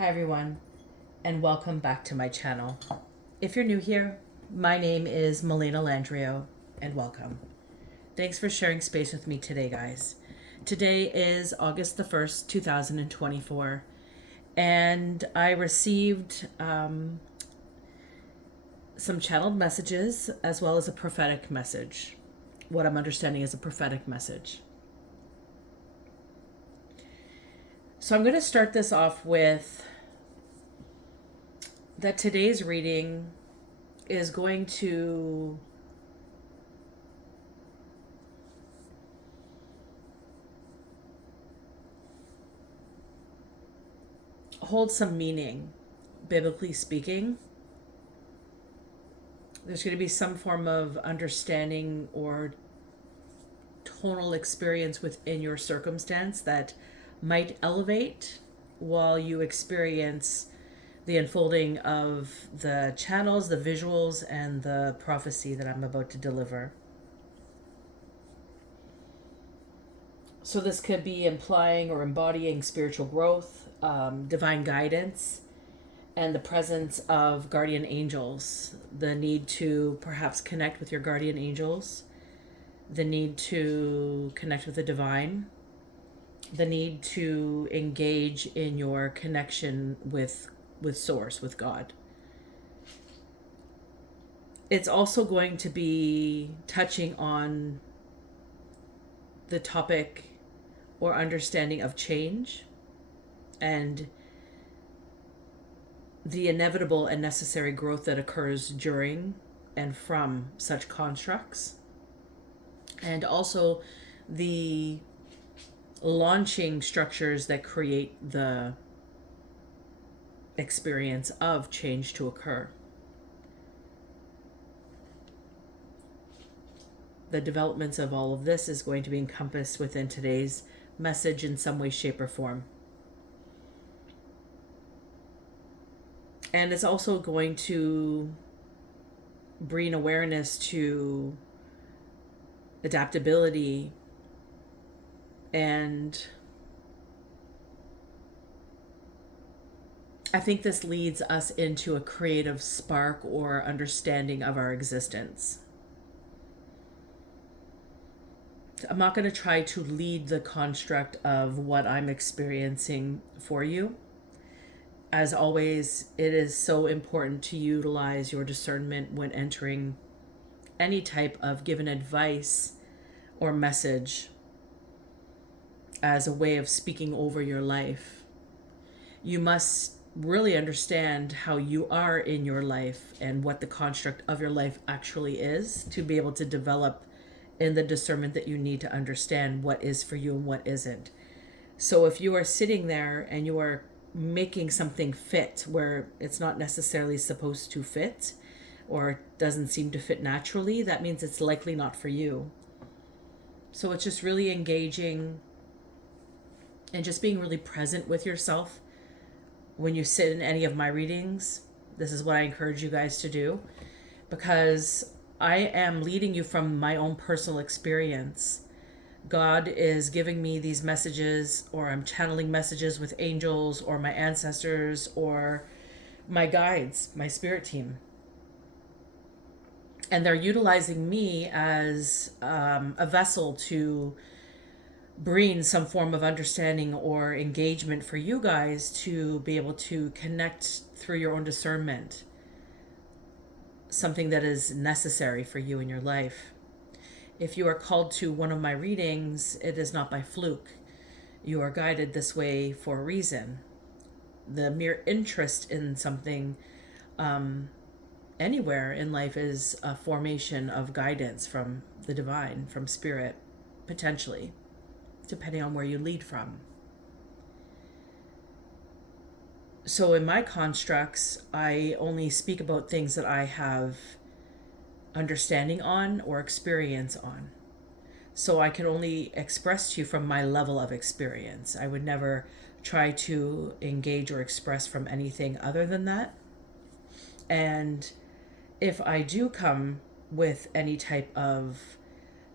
Hi everyone, and welcome back to my channel. If you're new here, my name is Melena Landrio, and welcome. Thanks for sharing space with me today, guys. Today is August the 1st, 2024, and I received some channeled messages as well as a prophetic message. What I'm understanding is a prophetic message. So I'm going to start this off with that today's reading is going to hold some meaning, biblically speaking. There's going to be some form of understanding or tonal experience within your circumstance that might elevate while you experience the unfolding of the channels, the visuals, and the prophecy that I'm about to deliver. So this could be implying or embodying spiritual growth, divine guidance, and the presence of guardian angels. The need to perhaps connect with your guardian angels, the need to connect with the divine, the need to engage in your connection with source, with God. It's also going to be touching on the topic or understanding of change and the inevitable and necessary growth that occurs during and from such constructs, and also the launching structures that create the experience of change to occur. The developments of all of this is going to be encompassed within today's message in some way, shape, or form. And it's also going to bring awareness to adaptability and I think this leads us into a creative spark or understanding of our existence. I'm not going to try to lead the construct of what I'm experiencing for you. As always, it is so important to utilize your discernment when entering any type of given advice or message as a way of speaking over your life. You must really understand how you are in your life and what the construct of your life actually is to be able to develop in the discernment that you need to understand what is for you and what isn't. So if you are sitting there and you are making something fit where it's not necessarily supposed to fit or doesn't seem to fit naturally, that means it's likely not for you. So it's just really engaging and just being really present with yourself when you sit in any of my readings. This is what I encourage you guys to do, because I am leading you from my own personal experience. God is giving me these messages, or I'm channeling messages with angels or my ancestors or my guides, my spirit team. And they're utilizing me as a vessel to bring some form of understanding or engagement for you guys to be able to connect through your own discernment, something that is necessary for you in your life. If you are called to one of my readings, it is not by fluke. You are guided this way for a reason. The mere interest in something anywhere in life is a formation of guidance from the divine, from spirit, potentially, depending on where you lead from. So in my constructs, I only speak about things that I have understanding on or experience on. So I can only express to you from my level of experience. I would never try to engage or express from anything other than that. And if I do come with any type of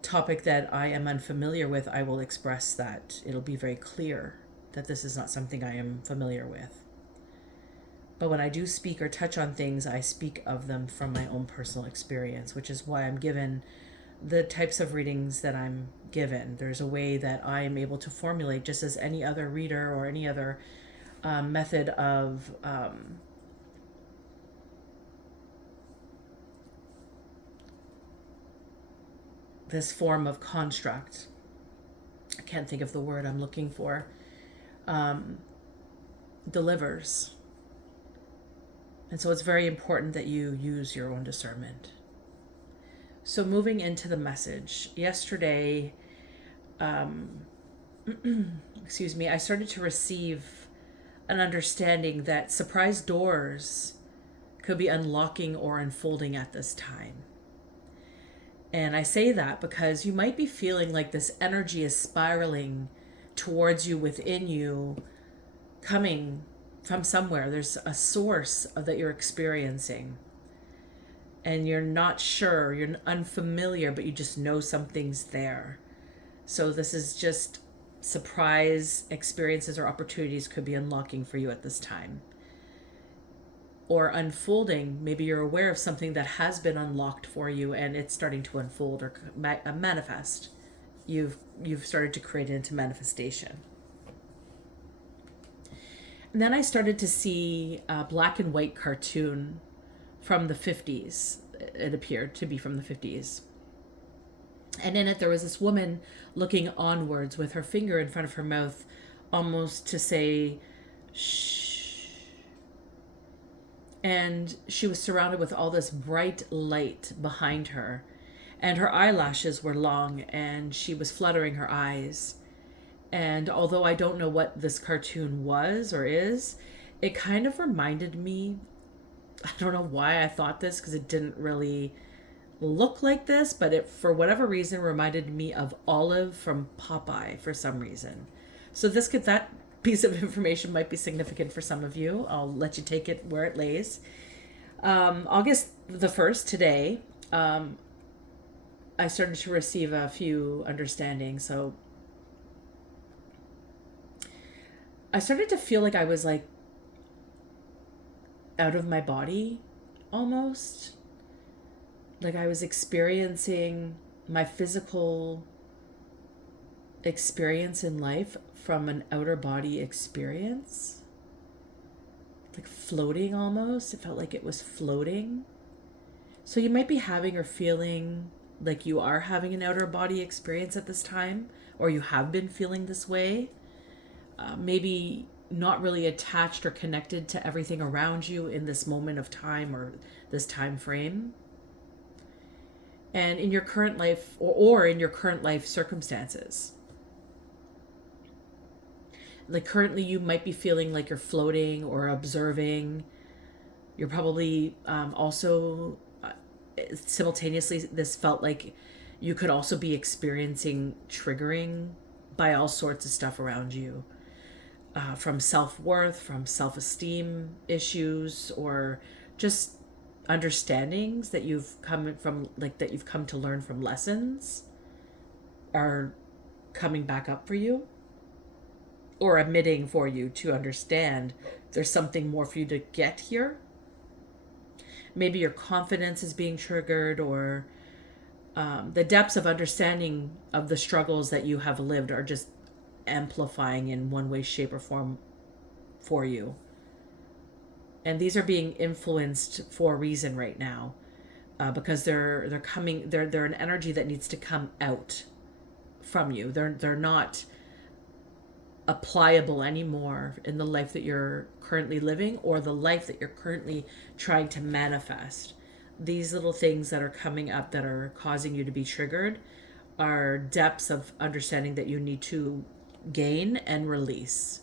topic that I am unfamiliar with, I will express that. It'll be very clear that this is not something I am familiar with. But when I do speak or touch on things, I speak of them from my own personal experience, which is why I'm given the types of readings that I'm given. There's a way that I'm able to formulate, just as any other reader or any other method of this form of construct. I can't think of the word I'm looking for. Delivers. And so it's very important that you use your own discernment. So moving into the message, yesterday, excuse me, I started to receive an understanding that surprise doors could be unlocking or unfolding at this time. And I say that because you might be feeling like this energy is spiraling towards you, within you, coming from somewhere. There's a source that you're experiencing. And you're not sure, you're unfamiliar, but you just know something's there. So this is just surprise experiences or opportunities could be unlocking for you at this time. Or unfolding, maybe you're aware of something that has been unlocked for you and it's starting to unfold or manifest. You've started to create it into manifestation. And then I started to see a black and white cartoon from the 50s. It appeared to be from the 50s. And in it, there was this woman looking onwards with her finger in front of her mouth, almost to say, shh. And she was surrounded with all this bright light behind her. And her eyelashes were long, and she was fluttering her eyes. And although I don't know what this cartoon was or is, it kind of reminded me, I don't know why I thought this, because it didn't really look like this, but it, for whatever reason, reminded me of Olive from Popeye for some reason. So that piece of information might be significant for some of you. I'll let you take it where it lays. August the 1st, today, I started to receive a few understandings. So I started to feel like I was like out of my body almost. Like I was experiencing my physical experience in life from an outer body experience. Like floating almost. It felt like it was floating. So you might be having or feeling like you are having an outer body experience at this time, or you have been feeling this way. Maybe not really attached or connected to everything around you in this moment of time or this time frame. And in your current life or in your current life circumstances. Like currently you might be feeling like you're floating or observing. You're probably also simultaneously, this felt like you could also be experiencing triggering by all sorts of stuff around you. From self-worth, from self-esteem issues, or just understandings that you've come from, like that you've come to learn from lessons are coming back up for you, or admitting for you to understand there's something more for you to get here. Maybe your confidence is being triggered, or the depths of understanding of the struggles that you have lived are just amplifying in one way, shape, or form for you. And these are being influenced for a reason right now, because they're an energy that needs to come out from you. They're not applicable anymore in the life that you're currently living or the life that you're currently trying to manifest. These little things that are coming up that are causing you to be triggered are depths of understanding that you need to gain and release.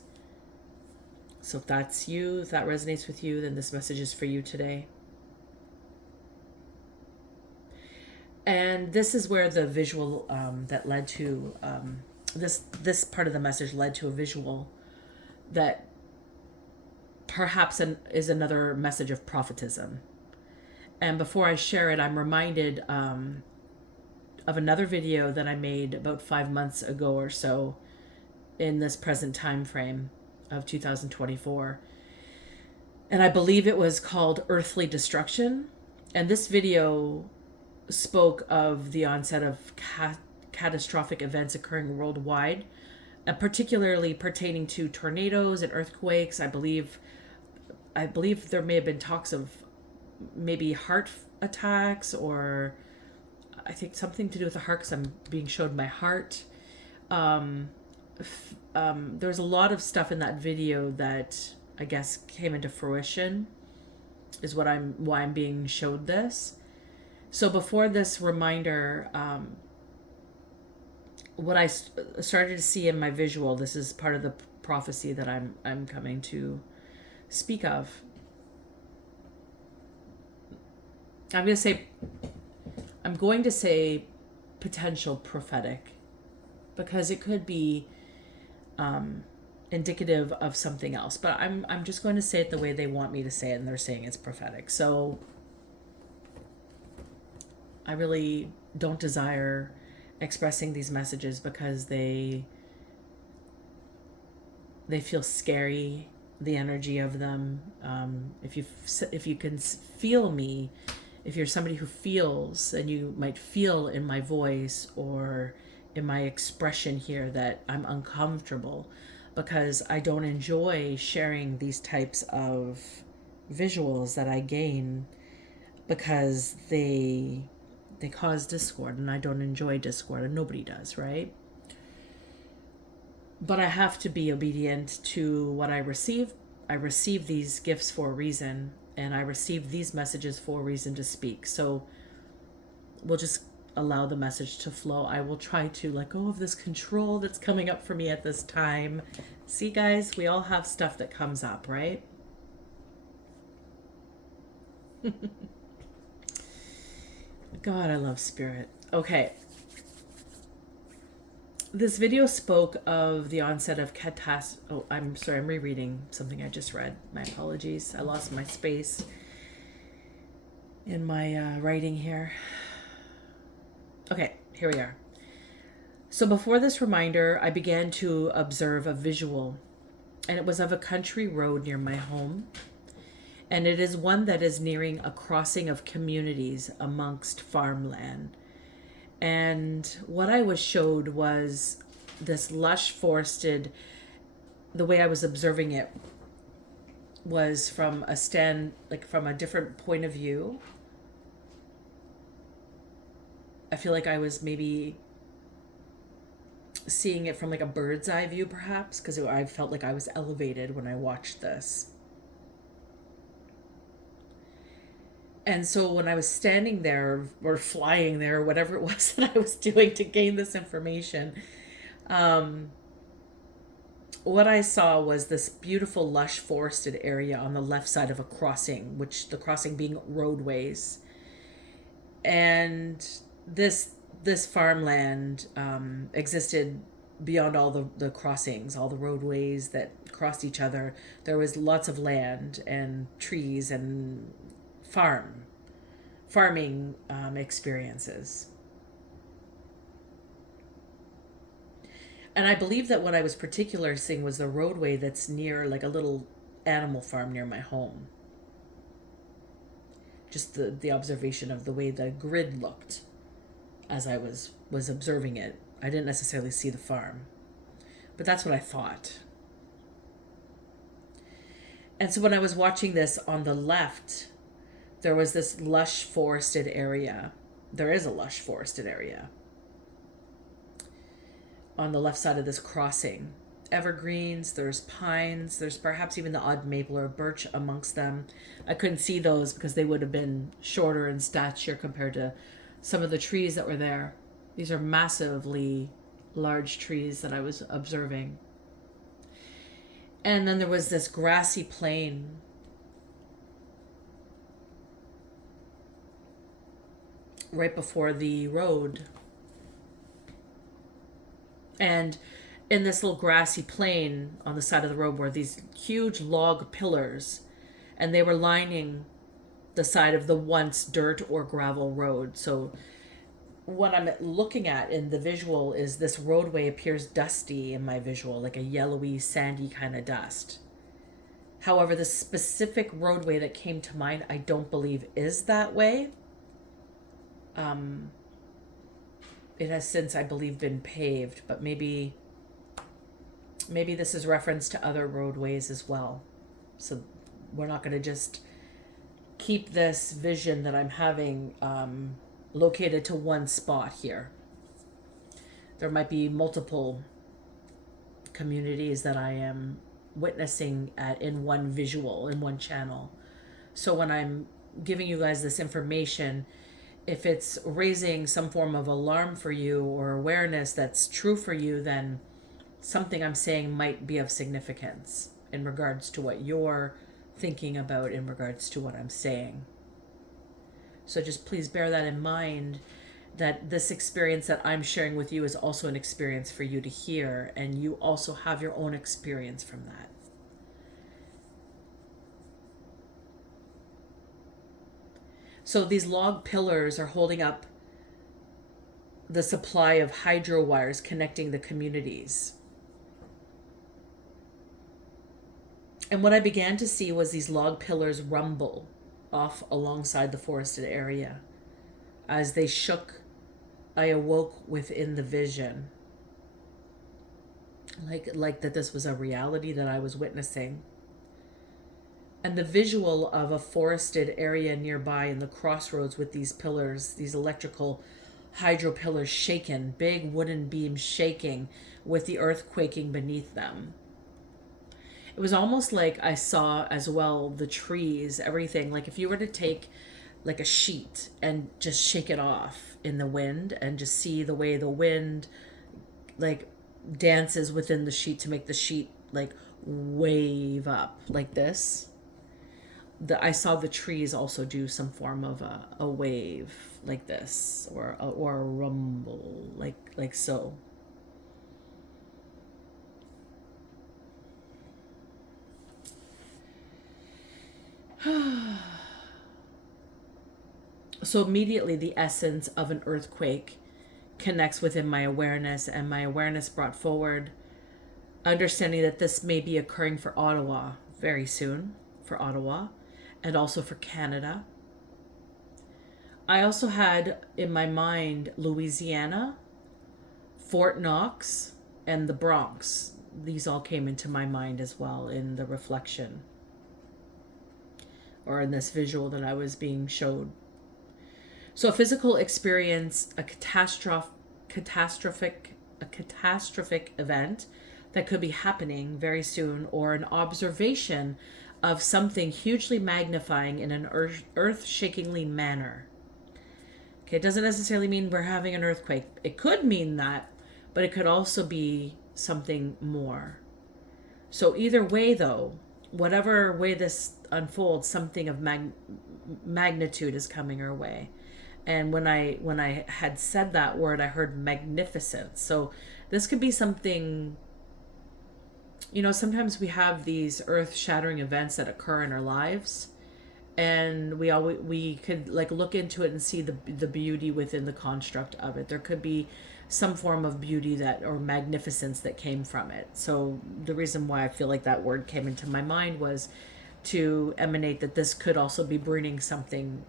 So if that's you, if that resonates with you, then this message is for you today. And this is where the visual that led to this part of the message led to a visual that perhaps is another message of prophetism. And before I share it, I'm reminded of another video that I made about 5 months ago or so in this present time frame of 2024. And I believe it was called Earthly Destruction. And this video spoke of the onset of catastrophic events occurring worldwide, particularly pertaining to tornadoes and earthquakes. I believe there may have been talks of maybe heart attacks, or I think something to do with the heart, because I'm being showed my heart. There's a lot of stuff in that video that I guess came into fruition, is why I'm being showed this. So before this reminder, what I started to see in my visual, this is part of the prophecy that I'm coming to speak of. I'm going to say potential prophetic, because it could be indicative of something else, but I'm just going to say it the way they want me to say it, and they're saying it's prophetic. So I really don't desire expressing these messages because they feel scary, the energy of them. If you can feel me, if you're somebody who feels, then you might feel in my voice or in my expression here that I'm uncomfortable, because I don't enjoy sharing these types of visuals that I gain, because they cause discord, and I don't enjoy discord, and nobody does, right? But I have to be obedient to what I receive. I receive these gifts for a reason, and I receive these messages for a reason to speak. So we'll just allow the message to flow. I will try to let go of this control that's coming up for me at this time. See, guys, we all have stuff that comes up, right? God, I love spirit. Okay. This video spoke of the onset of Oh, I'm sorry, I'm rereading something I just read. My apologies. I lost my space in my writing here. Okay, here we are. So before this reminder, I began to observe a visual, and it was of a country road near my home. And it is one that is nearing a crossing of communities amongst farmland. And what I was showed was this lush forested, the way I was observing it was from a from a different point of view. I feel like I was maybe seeing it from like a bird's eye view, perhaps, because I felt like I was elevated when I watched this. And so when I was standing there or flying there or whatever it was that I was doing to gain this information, what I saw was this beautiful lush forested area on the left side of a crossing, which the crossing being roadways. And this farmland existed beyond all the crossings, all the roadways that crossed each other. There was lots of land and trees and farming experiences. And I believe that what I was particularly seeing was the roadway that's near like a little animal farm near my home. Just the observation of the way the grid looked as I was observing it. I didn't necessarily see the farm, but that's what I thought. And so when I was watching this on the left, there was this lush forested area. There is a lush forested area on the left side of this crossing. Evergreens, there's pines, there's perhaps even the odd maple or birch amongst them. I couldn't see those because they would have been shorter in stature compared to some of the trees that were there. These are massively large trees that I was observing. And then there was this grassy plain right before the road. And in this little grassy plain on the side of the road were these huge log pillars, and they were lining the side of the once dirt or gravel road. So what I'm looking at in the visual is this roadway appears dusty in my visual, like a yellowy, sandy kind of dust. However, the specific roadway that came to mind, I don't believe is that way. It has since, I believe, been paved, but maybe this is reference to other roadways as well. So we're not going to just keep this vision that I'm having located to one spot here. There might be multiple communities that I am witnessing in one visual, in one channel. So when I'm giving you guys this information, if it's raising some form of alarm for you or awareness that's true for you, then something I'm saying might be of significance in regards to what you're thinking about in regards to what I'm saying. So just please bear that in mind, that this experience that I'm sharing with you is also an experience for you to hear, and you also have your own experience from that. So these log pillars are holding up the supply of hydro wires connecting the communities. And what I began to see was these log pillars rumble off alongside the forested area. As they shook, I awoke within the vision. Like that this was a reality that I was witnessing. And the visual of a forested area nearby in the crossroads with these pillars, these electrical hydro pillars shaken, big wooden beams shaking with the earth quaking beneath them. It was almost like I saw as well the trees, everything. Like if you were to take like a sheet and just shake it off in the wind and just see the way the wind like dances within the sheet to make the sheet like wave up like this. I saw the trees also do some form of a wave like this, or a rumble like so. So immediately the essence of an earthquake connects within my awareness, and my awareness brought forward understanding that this may be occurring for Ottawa very soon, for Ottawa, and also for Canada. I also had in my mind Louisiana, Fort Knox, and the Bronx. These all came into my mind as well in the reflection, or in this visual that I was being showed. So a physical experience, a catastrophic event that could be happening very soon, or an observation of something hugely magnifying in an earth-shakingly manner. Okay, it doesn't necessarily mean we're having an earthquake. It could mean that, but it could also be something more. So either way, though, whatever way this unfolds, something of magnitude is coming our way. And when I had said that word, I heard magnificent. So this could be something, sometimes we have these earth-shattering events that occur in our lives, and we could like look into it and see the beauty within the construct of it. There could be some form of beauty that, or magnificence that came from it. So the reason why I feel like that word came into my mind was to emanate that this could also be bringing something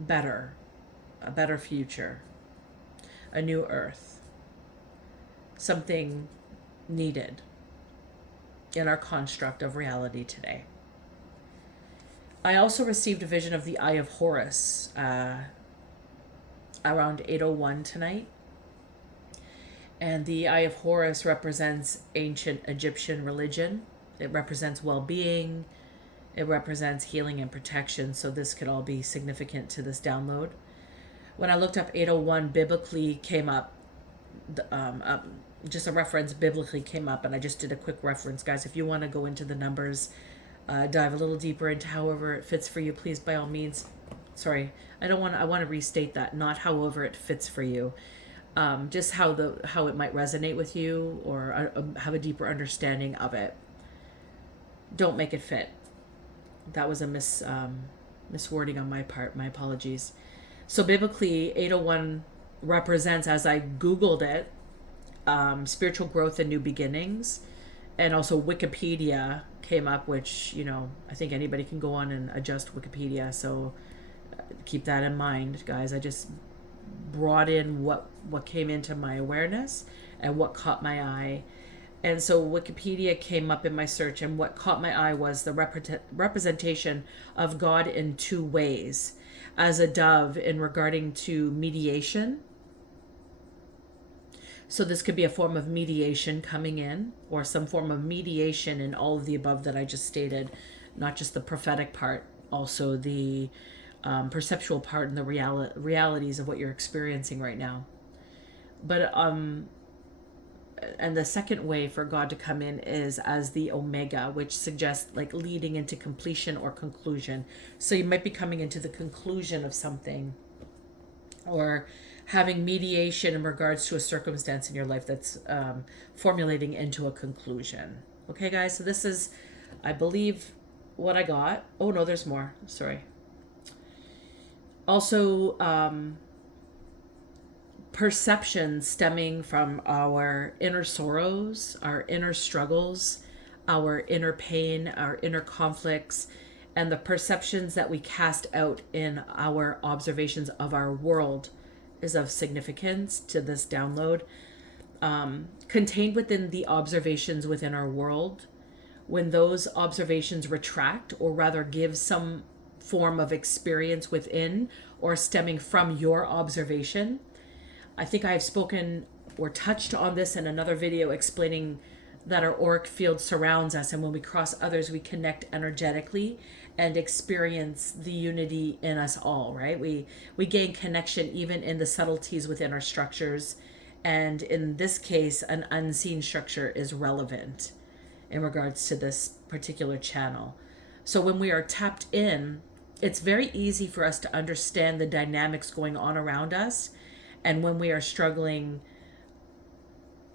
better, a better future, a new earth, something needed in our construct of reality today. I also received a vision of the Eye of Horus around 8:01 tonight. And the Eye of Horus represents ancient Egyptian religion. It represents well-being. It represents healing and protection. So this could all be significant to this download. When I looked up 8:01, biblically came up, just a reference biblically came up, and I just did a quick reference. Guys, if you want to go into the numbers, dive a little deeper into however it fits for you, please, by all means. Sorry, I want to restate that, not however it fits for you. Just how it might resonate with you, or have a deeper understanding of it. Don't make it fit. That was a miswording on my part. My apologies. So biblically, 8:01 represents, as I Googled it, spiritual growth and new beginnings. And also Wikipedia came up, which, you know, I think anybody can go on and adjust Wikipedia. So keep that in mind, guys. I just brought in what came into my awareness and what caught my eye. And so Wikipedia came up in my search, and what caught my eye was the representation of God in two ways. As a dove in regarding to mediation. So this could be a form of mediation coming in, or some form of mediation in all of the above that I just stated, not just the prophetic part, also the perceptual part and the realities of what you're experiencing right now. But and the second way for God to come in is as the Omega, which suggests like leading into completion or conclusion. So you might be coming into the conclusion of something, or having mediation in regards to a circumstance in your life that's formulating into a conclusion. Okay, guys, so this is, I believe, what I got. Oh, no, there's more. Sorry. Also, perceptions stemming from our inner sorrows, our inner struggles, our inner pain, our inner conflicts, and the perceptions that we cast out in our observations of our world is of significance to this download. Contained within the observations within our world, when those observations retract, or rather give some form of experience within or stemming from your observation. I think I have spoken or touched on this in another video explaining that our auric field surrounds us, and when we cross others, we connect energetically and experience the unity in us all, right? We gain connection even in the subtleties within our structures, and in this case, an unseen structure is relevant in regards to this particular channel. So when we are tapped in, it's very easy for us to understand the dynamics going on around us. And when we are struggling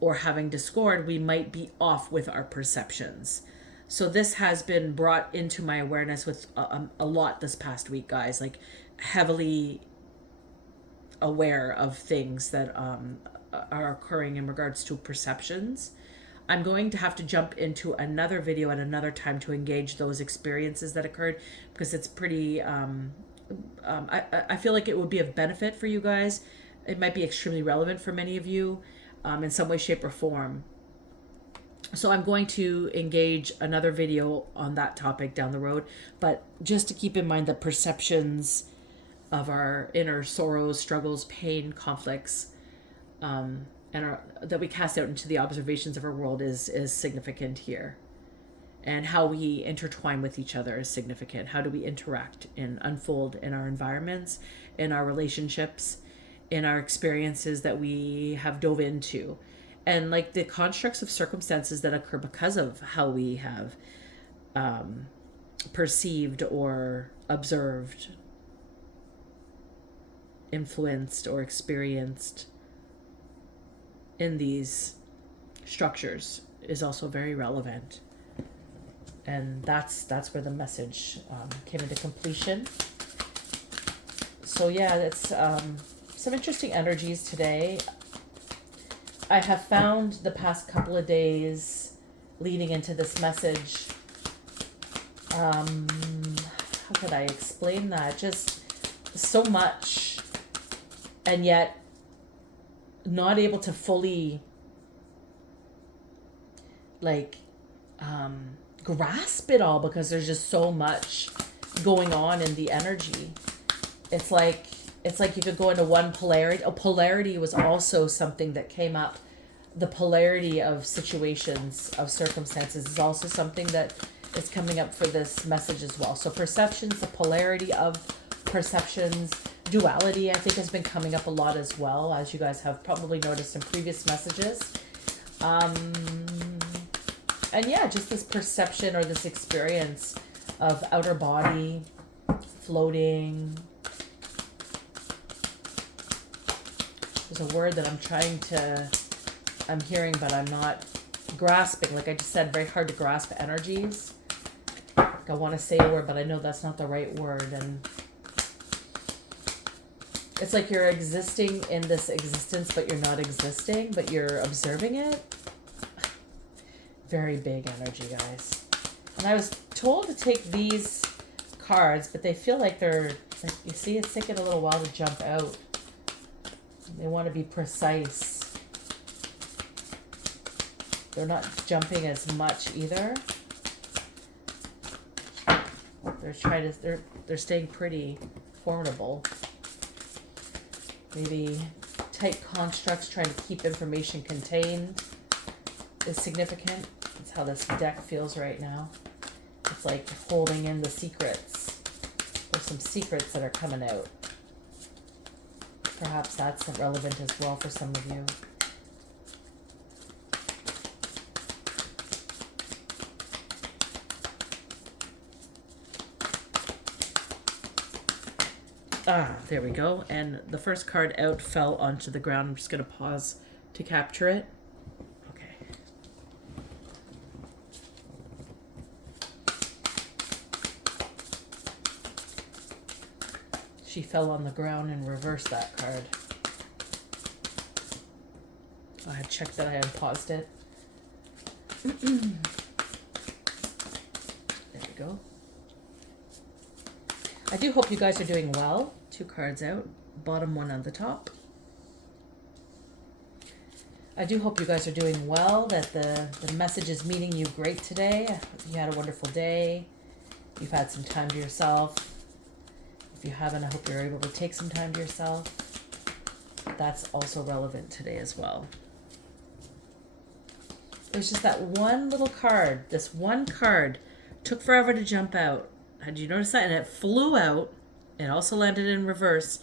or having discord, we might be off with our perceptions. So this has been brought into my awareness with a lot this past week, guys, like heavily aware of things that are occurring in regards to perceptions. I'm going to have to jump into another video at another time to engage those experiences that occurred, because it's pretty, I feel like it would be of benefit for you guys. It might be extremely relevant for many of you in some way, shape, or form. So I'm going to engage another video on that topic down the road. But just to keep in mind that perceptions of our inner sorrows, struggles, pain, conflicts, that we cast out into the observations of our world is significant here. And how we intertwine with each other is significant. How do we interact and unfold in our environments, in our relationships, in our experiences that we have dove into, and like the constructs of circumstances that occur because of how we have perceived or observed, influenced, or experienced in these structures is also very relevant. And that's where the message came into completion. So yeah, it's some interesting energies today. I have found the past couple of days leading into this message, how could I explain that? Just so much, and yet not able to fully grasp it all, because there's just so much going on in the energy. It's like you could go into one polarity. Polarity was also something that came up. The polarity of situations, of circumstances, is also something that is coming up for this message as well. So perceptions, the polarity of perceptions, duality, I think, has been coming up a lot as well, as you guys have probably noticed in previous messages. And yeah, just this perception or this experience of outer body, floating. There's a word that I'm hearing, but I'm not grasping. Like I just said, very hard to grasp energies. Like I want to say a word, but I know that's not the right word. And it's like you're existing in this existence, but you're not existing, but you're observing it. Very big energy, guys. And I was told to take these cards, but they feel like they're, like, you see, it's taking a little while to jump out. They want to be precise. They're not jumping as much either. They're staying pretty formidable. Maybe tight constructs trying to keep information contained is significant. That's how this deck feels right now. It's like holding in the secrets. There's some secrets that are coming out. Perhaps that's relevant as well for some of you. There we go. And the first card out fell onto the ground. I'm just going to pause to capture it. Okay. She fell on the ground and reversed that card. I had checked that I had paused it. There we go. I do hope you guys are doing well. 2 cards out, bottom one on the top. I do hope you guys are doing well, that the message is meeting you great today. You had a wonderful day. You've had some time to yourself. If you haven't, I hope you're able to take some time to yourself. That's also relevant today as well. There's just that one little card. This one card took forever to jump out. Did you notice that? And it flew out. It also landed in reverse,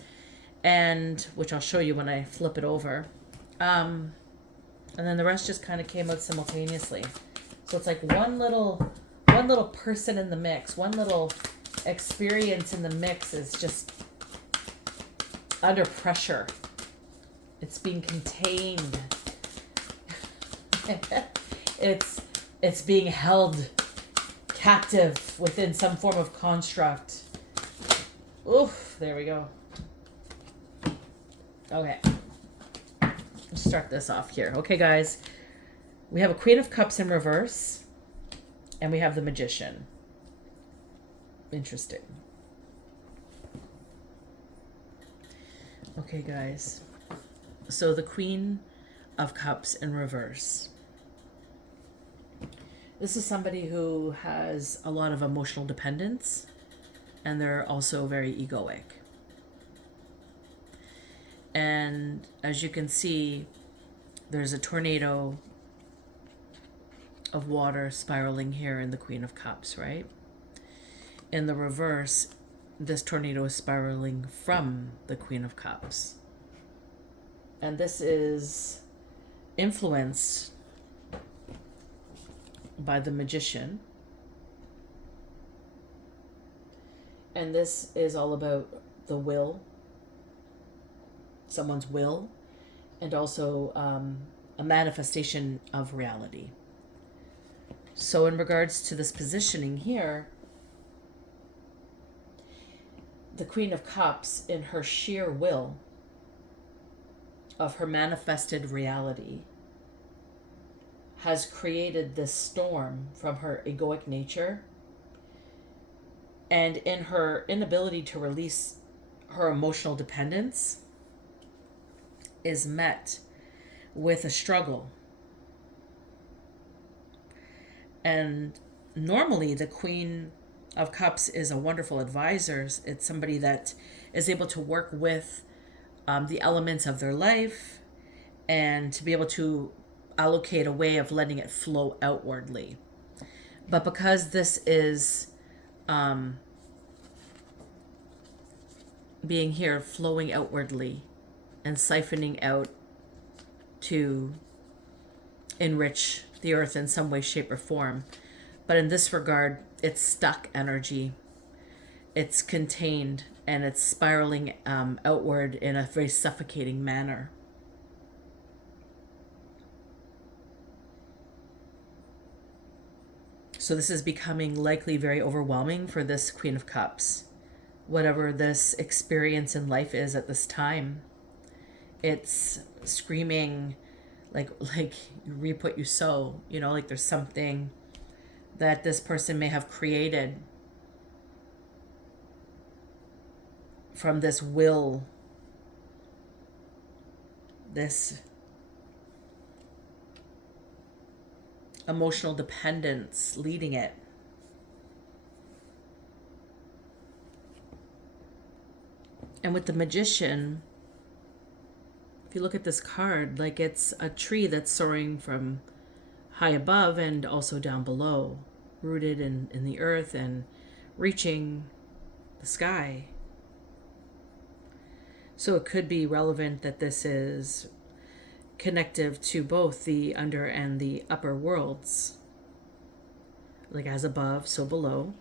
and which I'll show you when I flip it over. And then the rest just kind of came out simultaneously. So it's like one little person in the mix, one little experience in the mix is just under pressure. It's being contained. it's being held captive within some form of construct. Oof, there we go. Okay. Let's start this off here. Okay, guys. We have a Queen of Cups in reverse, and we have the Magician. Interesting. Okay, guys. So the Queen of Cups in reverse. This is somebody who has a lot of emotional dependence, and they're also very egoic. And as you can see, there's a tornado of water spiraling here in the Queen of Cups, right? In the reverse, this tornado is spiraling from the Queen of Cups. And this is influenced by the Magician. And this is all about the will, someone's will, and also a manifestation of reality. So in regards to this positioning here, the Queen of Cups, in her sheer will of her manifested reality, has created this storm from her egoic nature, and in her inability to release her emotional dependence is met with a struggle. And normally the Queen of Cups is a wonderful advisor. It's somebody that is able to work with the elements of their life and to be able to allocate a way of letting it flow outwardly. But because this is being here flowing outwardly and siphoning out to enrich the earth in some way, shape, or form, but in this regard, it's stuck energy. It's contained and it's spiraling outward in a very suffocating manner. So this is becoming likely very overwhelming for this Queen of Cups. Whatever this experience in life is at this time, it's screaming like you reap what you sow, you know, like there's something that this person may have created from this will, this emotional dependence leading it. And with the Magician, if you look at this card, like it's a tree that's soaring from high above and also down below, rooted in the earth and reaching the sky. So it could be relevant that this is connective to both the under and the upper worlds, like as above, so below.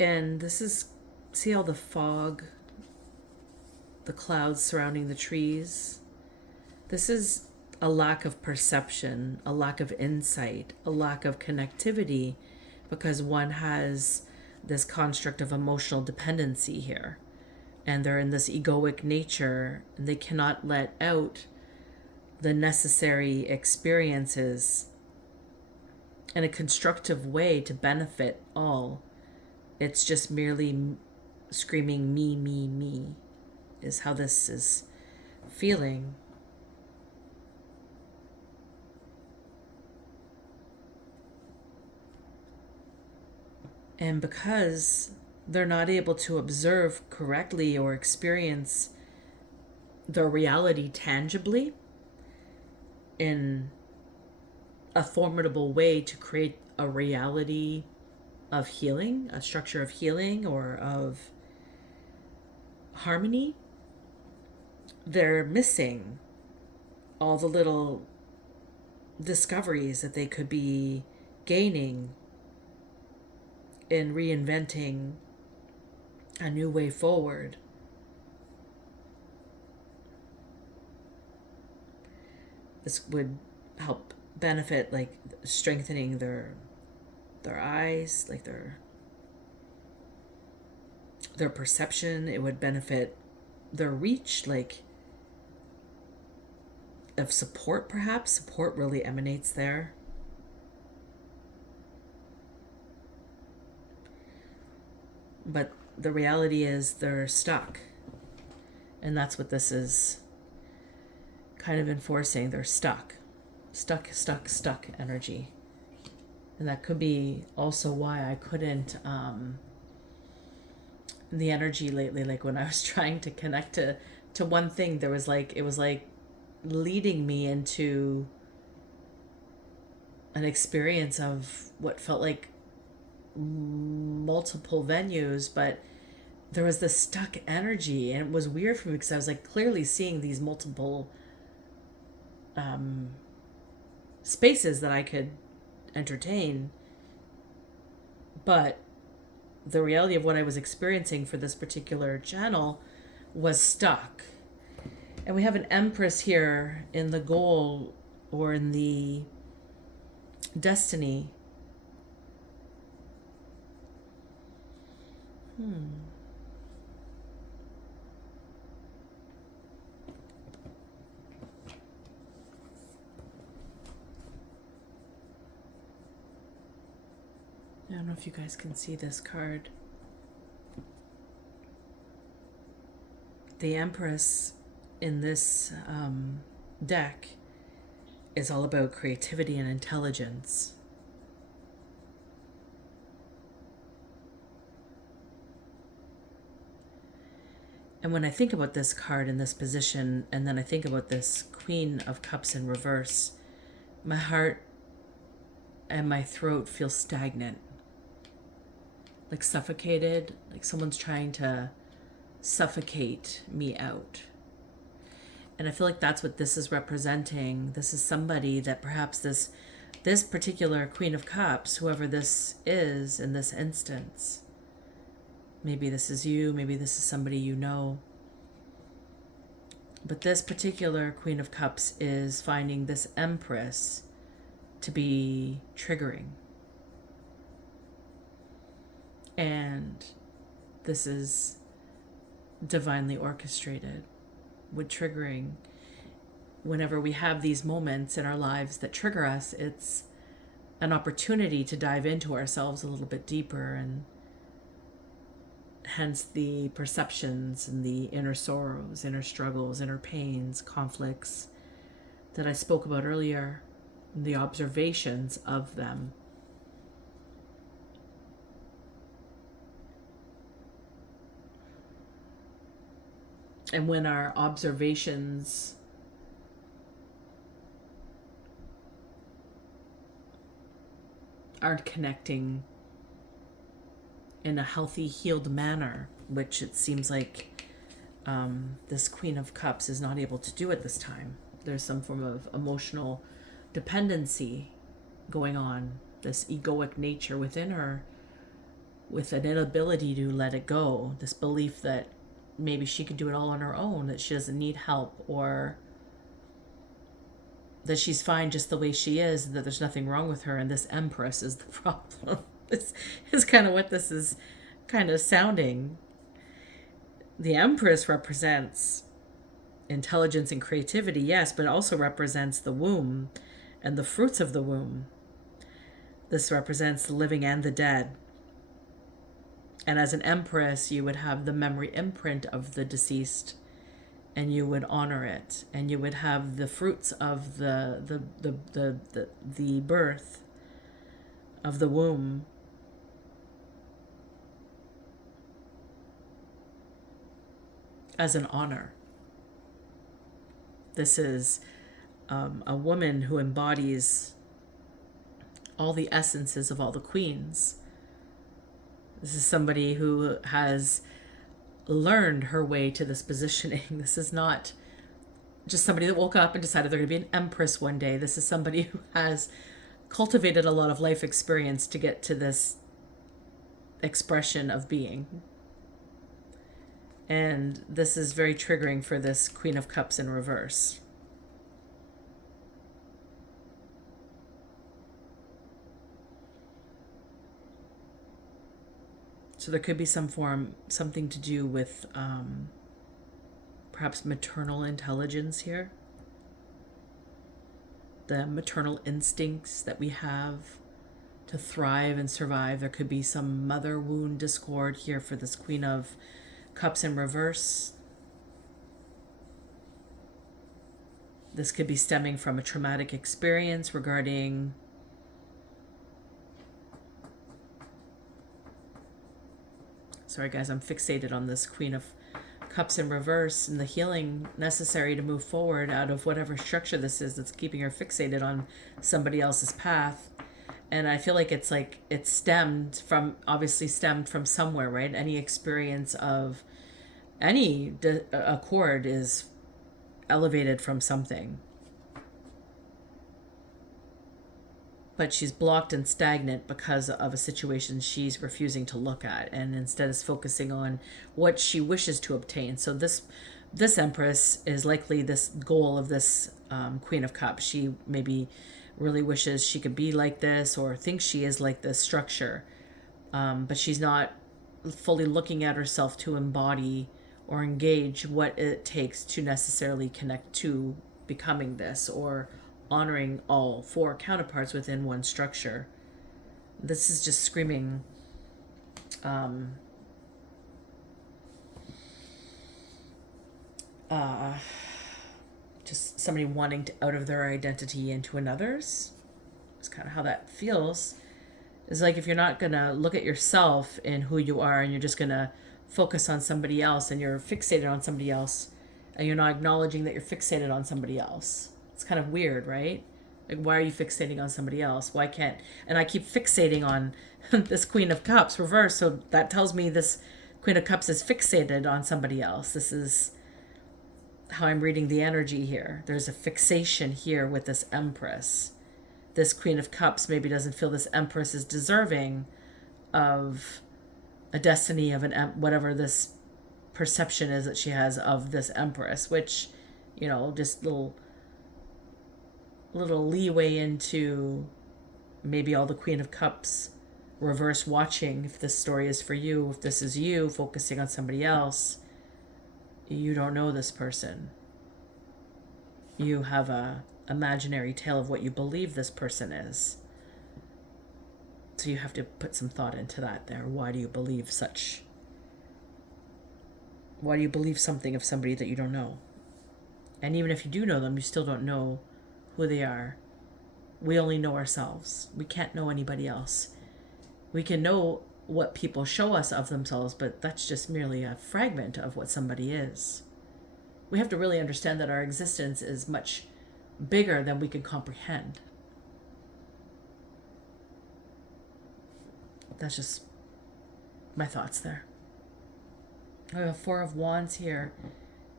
And this is, see all the fog, the clouds surrounding the trees? This is a lack of perception, a lack of insight, a lack of connectivity, because one has this construct of emotional dependency here. And they're in this egoic nature, and they cannot let out the necessary experiences in a constructive way to benefit all. It's just merely screaming, me, is how this is feeling. And because they're not able to observe correctly or experience their reality tangibly in a formidable way to create a reality of healing, a structure of healing or of harmony, they're missing all the little discoveries that they could be gaining in reinventing a new way forward. This would help benefit, like strengthening their eyes, like their perception. It would benefit their reach, like of support. Perhaps support really emanates there. But the reality is they're stuck, and that's what this is kind of enforcing. They're stuck energy. And that could be also why I couldn't, the energy lately, like when I was trying to connect to one thing, there was like, it was like leading me into an experience of what felt like multiple venues, but there was this stuck energy, and it was weird for me because I was like clearly seeing these multiple spaces that I could entertain, but the reality of what I was experiencing for this particular channel was stuck. And we have an Empress here in the goal, or in the destiny. I don't know if you guys can see this card. The Empress in this deck is all about creativity and intelligence. And when I think about this card in this position, and then I think about this Queen of Cups in reverse, my heart and my throat feel stagnant. Like suffocated, like someone's trying to suffocate me out. And I feel like that's what this is representing. This is somebody that perhaps this particular Queen of Cups, whoever this is in this instance, maybe this is you, maybe this is somebody you know, but this particular Queen of Cups is finding this Empress to be triggering. And this is divinely orchestrated with triggering. Whenever we have these moments in our lives that trigger us, it's an opportunity to dive into ourselves a little bit deeper, and hence the perceptions and the inner sorrows, inner struggles, inner pains, conflicts that I spoke about earlier, and the observations of them. And when our observations aren't connecting in a healthy, healed manner, which it seems like this Queen of Cups is not able to do at this time. There's some form of emotional dependency going on, this egoic nature within her, with an inability to let it go, this belief that maybe she could do it all on her own, that she doesn't need help, or that she's fine just the way she is, that there's nothing wrong with her, and this Empress is the problem. This is kind of what this is kind of sounding. The Empress represents intelligence and creativity, yes, but also represents the womb and the fruits of the womb. This represents the living and the dead. And as an Empress, you would have the memory imprint of the deceased, and you would honor it, and you would have the fruits of the birth of the womb. As an honor. This is a woman who embodies all the essences of all the queens. This is somebody who has learned her way to this positioning. This is not just somebody that woke up and decided they're going to be an Empress one day. This is somebody who has cultivated a lot of life experience to get to this expression of being. And this is very triggering for this Queen of Cups in reverse. So there could be something to do with perhaps maternal intelligence here. The maternal instincts that we have to thrive and survive. There could be some mother wound discord here for this Queen of Cups in reverse. This could be stemming from a traumatic experience regarding sorry guys, I'm fixated on this Queen of Cups in reverse and the healing necessary to move forward out of whatever structure this is that's keeping her fixated on somebody else's path. And I feel like it stemmed from somewhere, right? Any experience of any accord is elevated from something. But she's blocked and stagnant because of a situation she's refusing to look at, and instead is focusing on what she wishes to obtain. So this Empress is likely this goal of this Queen of Cups. She maybe really wishes she could be like this, or thinks she is like this structure, but she's not fully looking at herself to embody or engage what it takes to necessarily connect to becoming this, or honoring all four counterparts within one structure. This is just screaming just somebody wanting to out of their identity into another's. It's kind of how that feels. It's like if you're not gonna look at yourself and who you are, and you're just gonna focus on somebody else, and you're fixated on somebody else, and you're not acknowledging that you're fixated on somebody else. It's kind of weird, right? Like, why are you fixating on somebody else? Why can't... And I keep fixating on this Queen of Cups reverse, so that tells me this Queen of Cups is fixated on somebody else. This is how I'm reading the energy here. There's a fixation here with this Empress. This Queen of Cups maybe doesn't feel this Empress is deserving of a destiny of whatever this perception is that she has of this Empress, which, you know, just little leeway into maybe all the Queen of Cups reverse watching, if this story is for you, if this is you focusing on somebody else, you don't know this person. You have a imaginary tale of what you believe this person is. So you have to put some thought into that there. Why do you believe something of somebody that you don't know? And even if you do know them, you still don't know who they are. We only know ourselves. We can't know anybody else. We can know what people show us of themselves, but that's just merely a fragment of what somebody is. We have to really understand that our existence is much bigger than we can comprehend. That's just my thoughts there. I have a Four of Wands here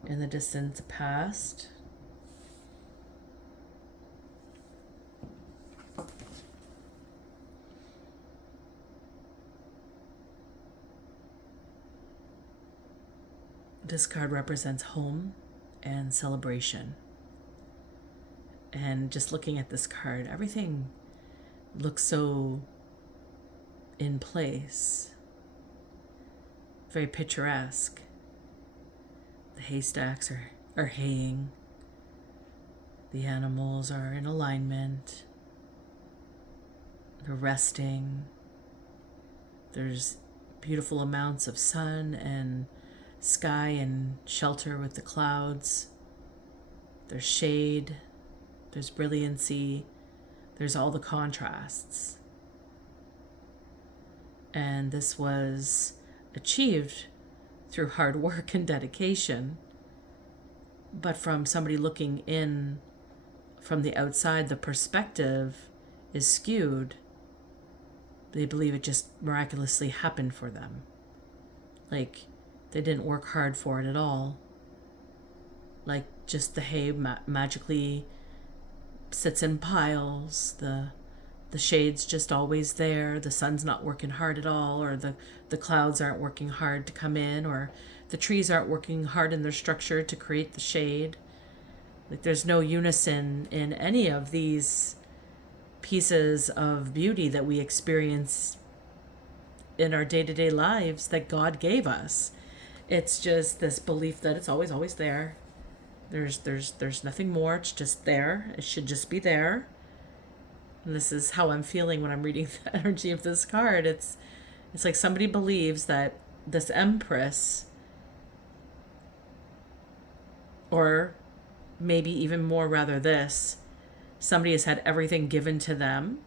in the distant past. This card represents home and celebration. And just looking at this card, everything looks so in place. Very picturesque. The haystacks are haying. The animals are in alignment. They're resting. There's beautiful amounts of sun and sky and shelter with the clouds. There's shade. There's brilliancy. There's all the contrasts. And this was achieved through hard work and dedication. But from somebody looking in from the outside, the perspective is skewed. They believe it just miraculously happened for them. Like they didn't work hard for it at all. Like just the hay magically sits in piles. The shade's just always there. The sun's not working hard at all, or the clouds aren't working hard to come in, or the trees aren't working hard in their structure to create the shade. Like there's no unison in any of these pieces of beauty that we experience in our day-to-day lives that God gave us. It's just this belief that it's always there. There's nothing more. It's just there. It should just be there. And this is how I'm feeling when I'm reading the energy of this card. It's like somebody believes that this Empress, or maybe even more rather this, somebody has had everything given to them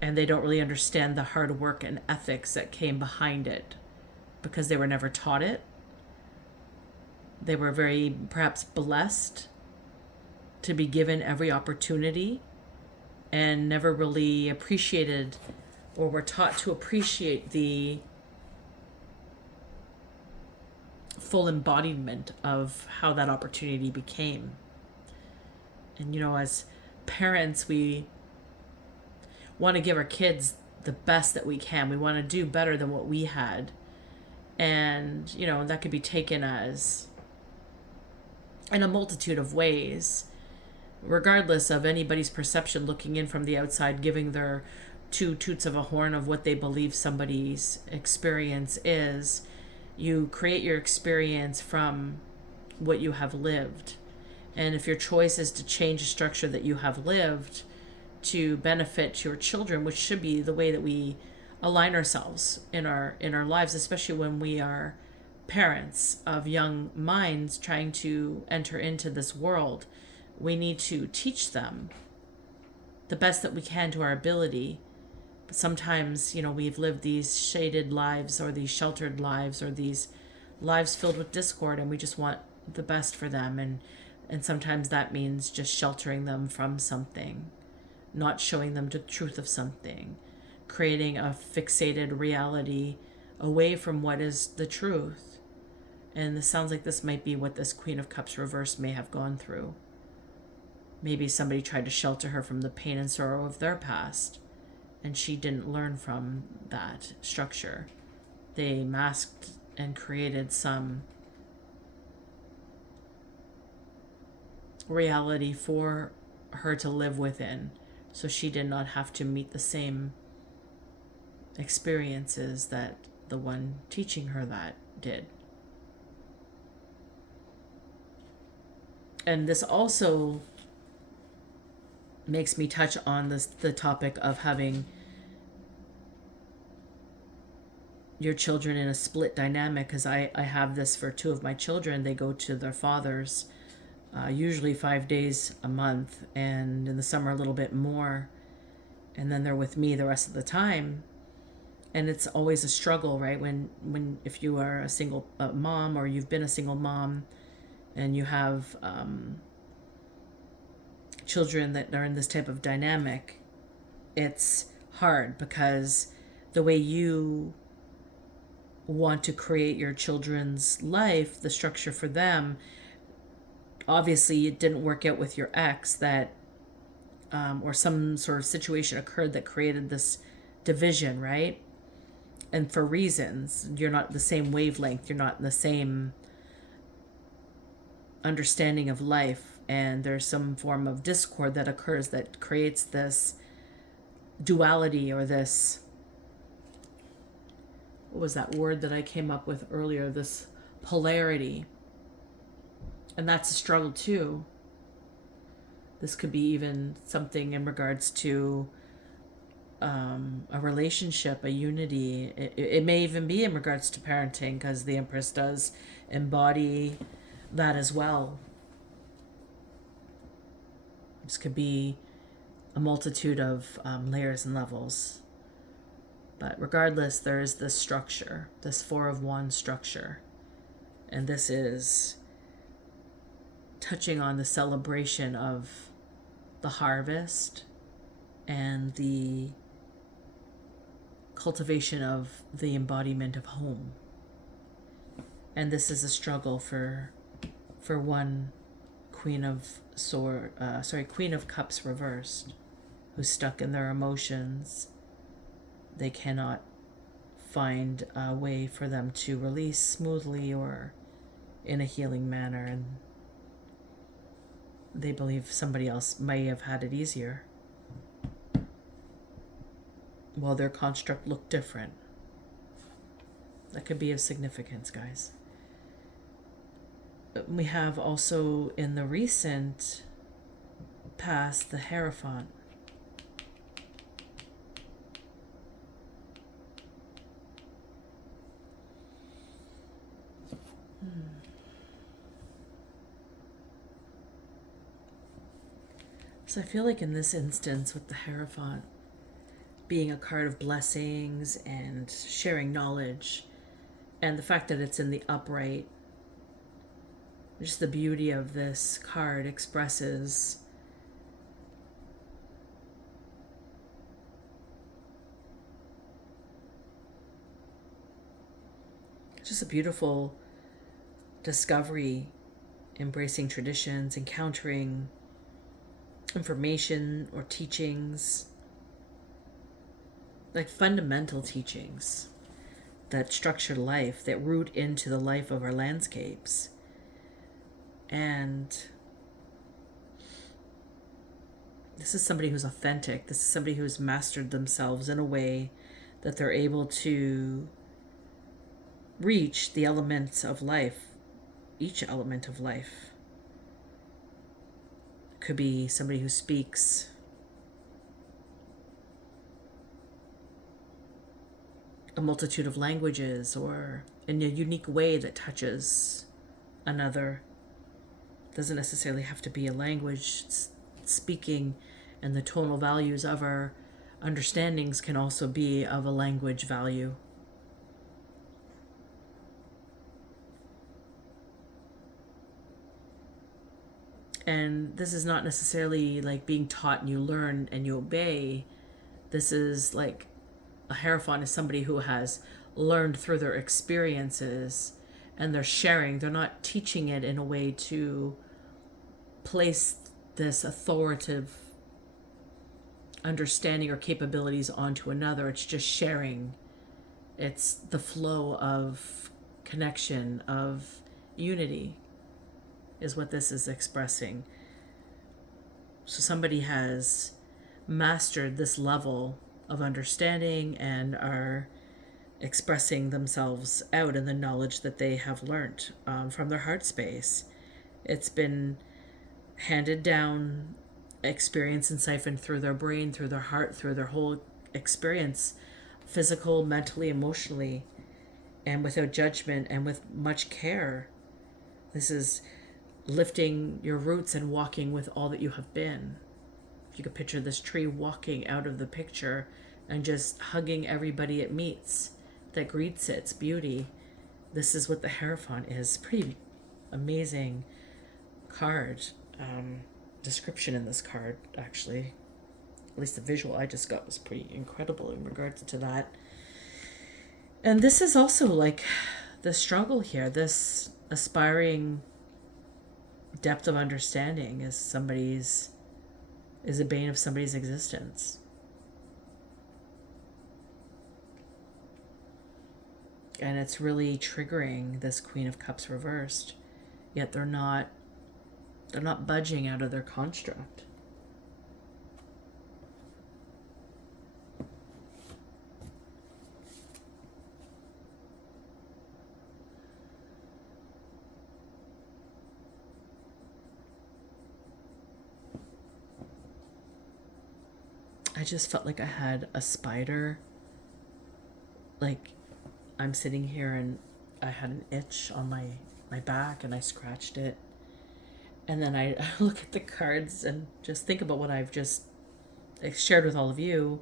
and they don't really understand the hard work and ethics that came behind it because they were never taught it. They were very perhaps blessed to be given every opportunity and never really appreciated or were taught to appreciate the full embodiment of how that opportunity became. And as parents, we want to give our kids the best that we can. We want to do better than what we had. And, that could be taken as in a multitude of ways, regardless of anybody's perception looking in from the outside, giving their two toots of a horn of what they believe somebody's experience is. You create your experience from what you have lived. And if your choice is to change a structure that you have lived to benefit your children, which should be the way that we align ourselves in our lives, especially when we are parents of young minds trying to enter into this world, we need to teach them the best that we can to our ability. But sometimes, we've lived these shaded lives or these sheltered lives or these lives filled with discord, and we just want the best for them. And sometimes that means just sheltering them from something, not showing them the truth of something, creating a fixated reality away from what is the truth. And this sounds like this might be what this Queen of Cups reverse may have gone through. Maybe somebody tried to shelter her from the pain and sorrow of their past, and she didn't learn from that structure. They masked and created some reality for her to live within, so she did not have to meet the same experiences that the one teaching her that did. And this also makes me touch on the topic of having your children in a split dynamic, because I have this for two of my children. They go to their fathers usually 5 days a month, and in the summer a little bit more, and then they're with me the rest of the time. And it's always a struggle, right? When if you are a single mom, or you've been a single mom, and you have children that are in this type of dynamic, it's hard because the way you want to create your children's life, the structure for them, obviously it didn't work out with your ex, that or some sort of situation occurred that created this division, right? And for reasons, you're not the same wavelength, you're not in the same understanding of life, and there's some form of discord that occurs that creates this duality, or this, what was that word that I came up with earlier, this polarity. And that's a struggle too. This could be even something in regards to a relationship, a unity. It may even be in regards to parenting, because the Empress does embody that as well. This could be a multitude of layers and levels. But regardless, there is this structure, this Four of Wands structure. And this is touching on the celebration of the harvest and the cultivation of the embodiment of home. And this is a struggle for one Queen of Cups reversed, who's stuck in their emotions. They cannot find a way for them to release smoothly or in a healing manner, and they believe somebody else may have had it easier, while their construct looked different. That could be of significance, guys. We have also in the recent past the Hierophant. So I feel like in this instance with the Hierophant being a card of blessings and sharing knowledge, and the fact that it's in the upright, just the beauty of this card expresses just a beautiful discovery, embracing traditions, encountering information or teachings, like fundamental teachings that structure life, that root into the life of our landscapes. And this is somebody who's authentic. This is somebody who's mastered themselves in a way that they're able to reach the elements of life, each element of life. Could be somebody who speaks a multitude of languages, or in a unique way that touches another. Doesn't necessarily have to be a language. Speaking and the tonal values of our understandings can also be of a language value. And this is not necessarily like being taught and you learn and you obey. This is like a Hierophant is somebody who has learned through their experiences, and they're sharing. They're not teaching it in a way to place this authoritative understanding or capabilities onto another. It's just sharing. It's the flow of connection, of unity, is what this is expressing. So somebody has mastered this level of understanding and are expressing themselves out in the knowledge that they have learned from their heart space. It's been handed down, experience and siphoned through their brain, through their heart, through their whole experience, physical, mentally, emotionally, and without judgment and with much care. This is lifting your roots and walking with all that you have been. If you could picture this tree walking out of the picture and just hugging everybody it meets that greets its beauty, this is what the Hierophant is. Pretty amazing card. Description in this card, actually. At least the visual I just got was pretty incredible in regards to that. And this is also like the struggle here, this aspiring depth of understanding is a bane of somebody's existence. And it's really triggering this Queen of Cups reversed. Yet they're not budging out of their construct. I just felt like I had a spider. Like I'm sitting here and I had an itch on my back and I scratched it. And then I look at the cards and just think about what I've just shared with all of you.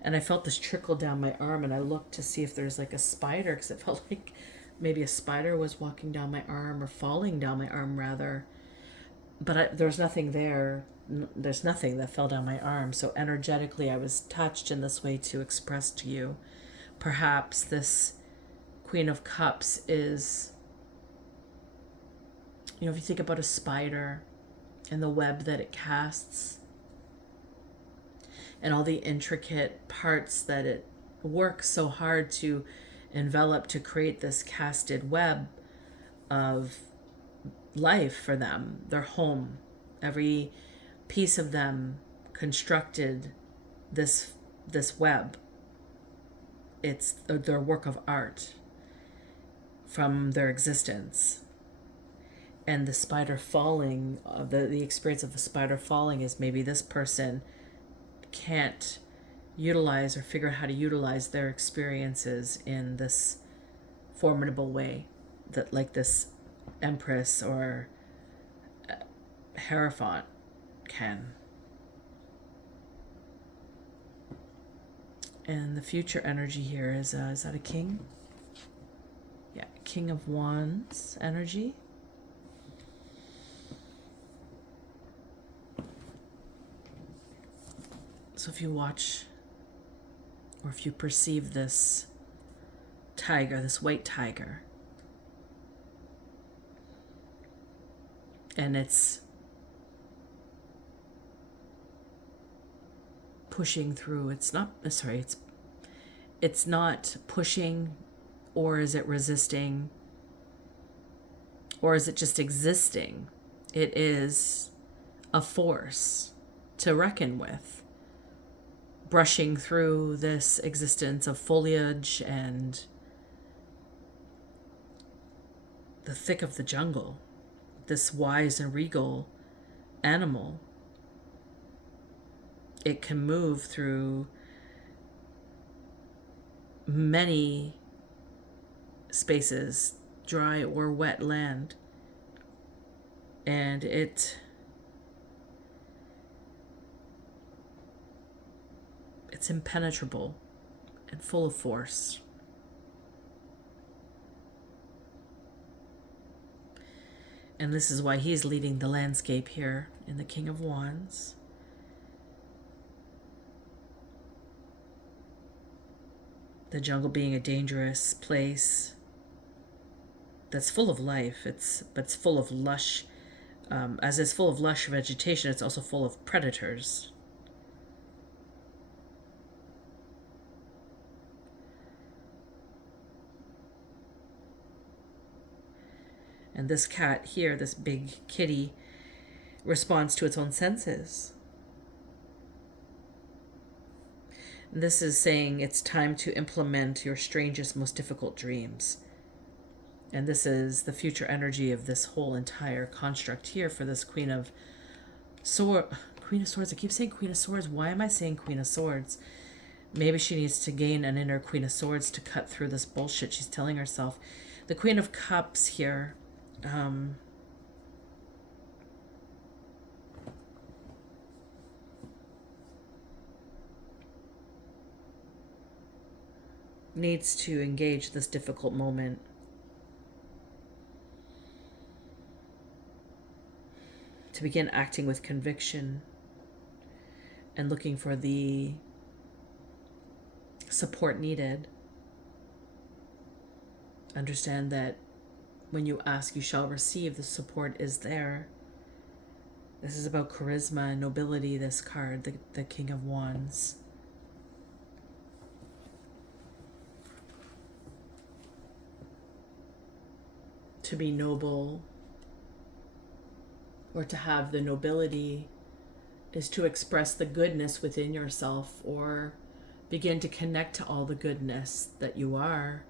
And I felt this trickle down my arm and I looked to see if there's like a spider, because it felt like maybe a spider was walking down my arm or falling down my arm rather. But there's nothing there. There's nothing that fell down my arm. So energetically I was touched in this way to express to you. Perhaps this Queen of Cups is, you know, if you think about a spider and the web that it casts and all the intricate parts that it works so hard to envelop to create this casted web of life for them, their home, every piece of them constructed this web. It's their work of art from their existence. And the spider falling, the experience of the spider falling is maybe this person can't utilize or figure out how to utilize their experiences in this formidable way that like this Empress or Hierophant can. And the future energy here is that a king? Yeah, King of Wands energy. So if you watch or if you perceive this tiger, this white tiger, and it's pushing through, it's not pushing, or is it resisting, or is it just existing? It is a force to reckon with, brushing through this existence of foliage and the thick of the jungle, this wise and regal animal. It can move through many spaces, dry or wet land, and it's impenetrable and full of force. And this is why he's leading the landscape here in the King of Wands. The jungle being a dangerous place that's full of life. But it's full of lush, as it's full of lush vegetation, it's also full of predators. And this cat here, this big kitty, responds to its own senses. This is saying it's time to implement your strangest, most difficult dreams. And this is the future energy of this whole entire construct here for this Queen of Swords. I keep saying Queen of Swords. Why am I saying Queen of Swords? Maybe she needs to gain an inner Queen of Swords to cut through this bullshit she's telling herself. The Queen of Cups here. Needs to engage this difficult moment. To begin acting with conviction and looking for the support needed. Understand that when you ask, you shall receive. The support is there. This is about charisma and nobility, this card, the King of Wands. To be noble, or to have the nobility, is to express the goodness within yourself, or begin to connect to all the goodness that you are,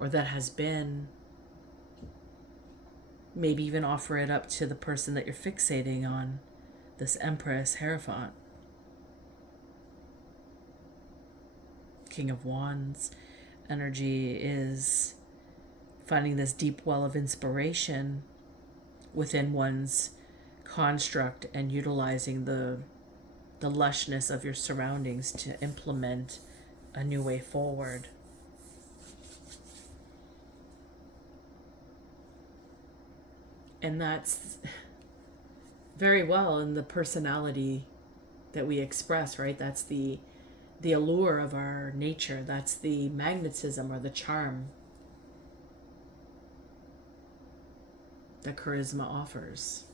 or that has been. Maybe even offer it up to the person that you're fixating on, this Empress Hierophant. King of Wands energy is finding this deep well of inspiration within one's construct and utilizing the lushness of your surroundings to implement a new way forward. And that's very well in the personality that we express, right? That's the allure of our nature. That's the magnetism or the charm that charisma offers.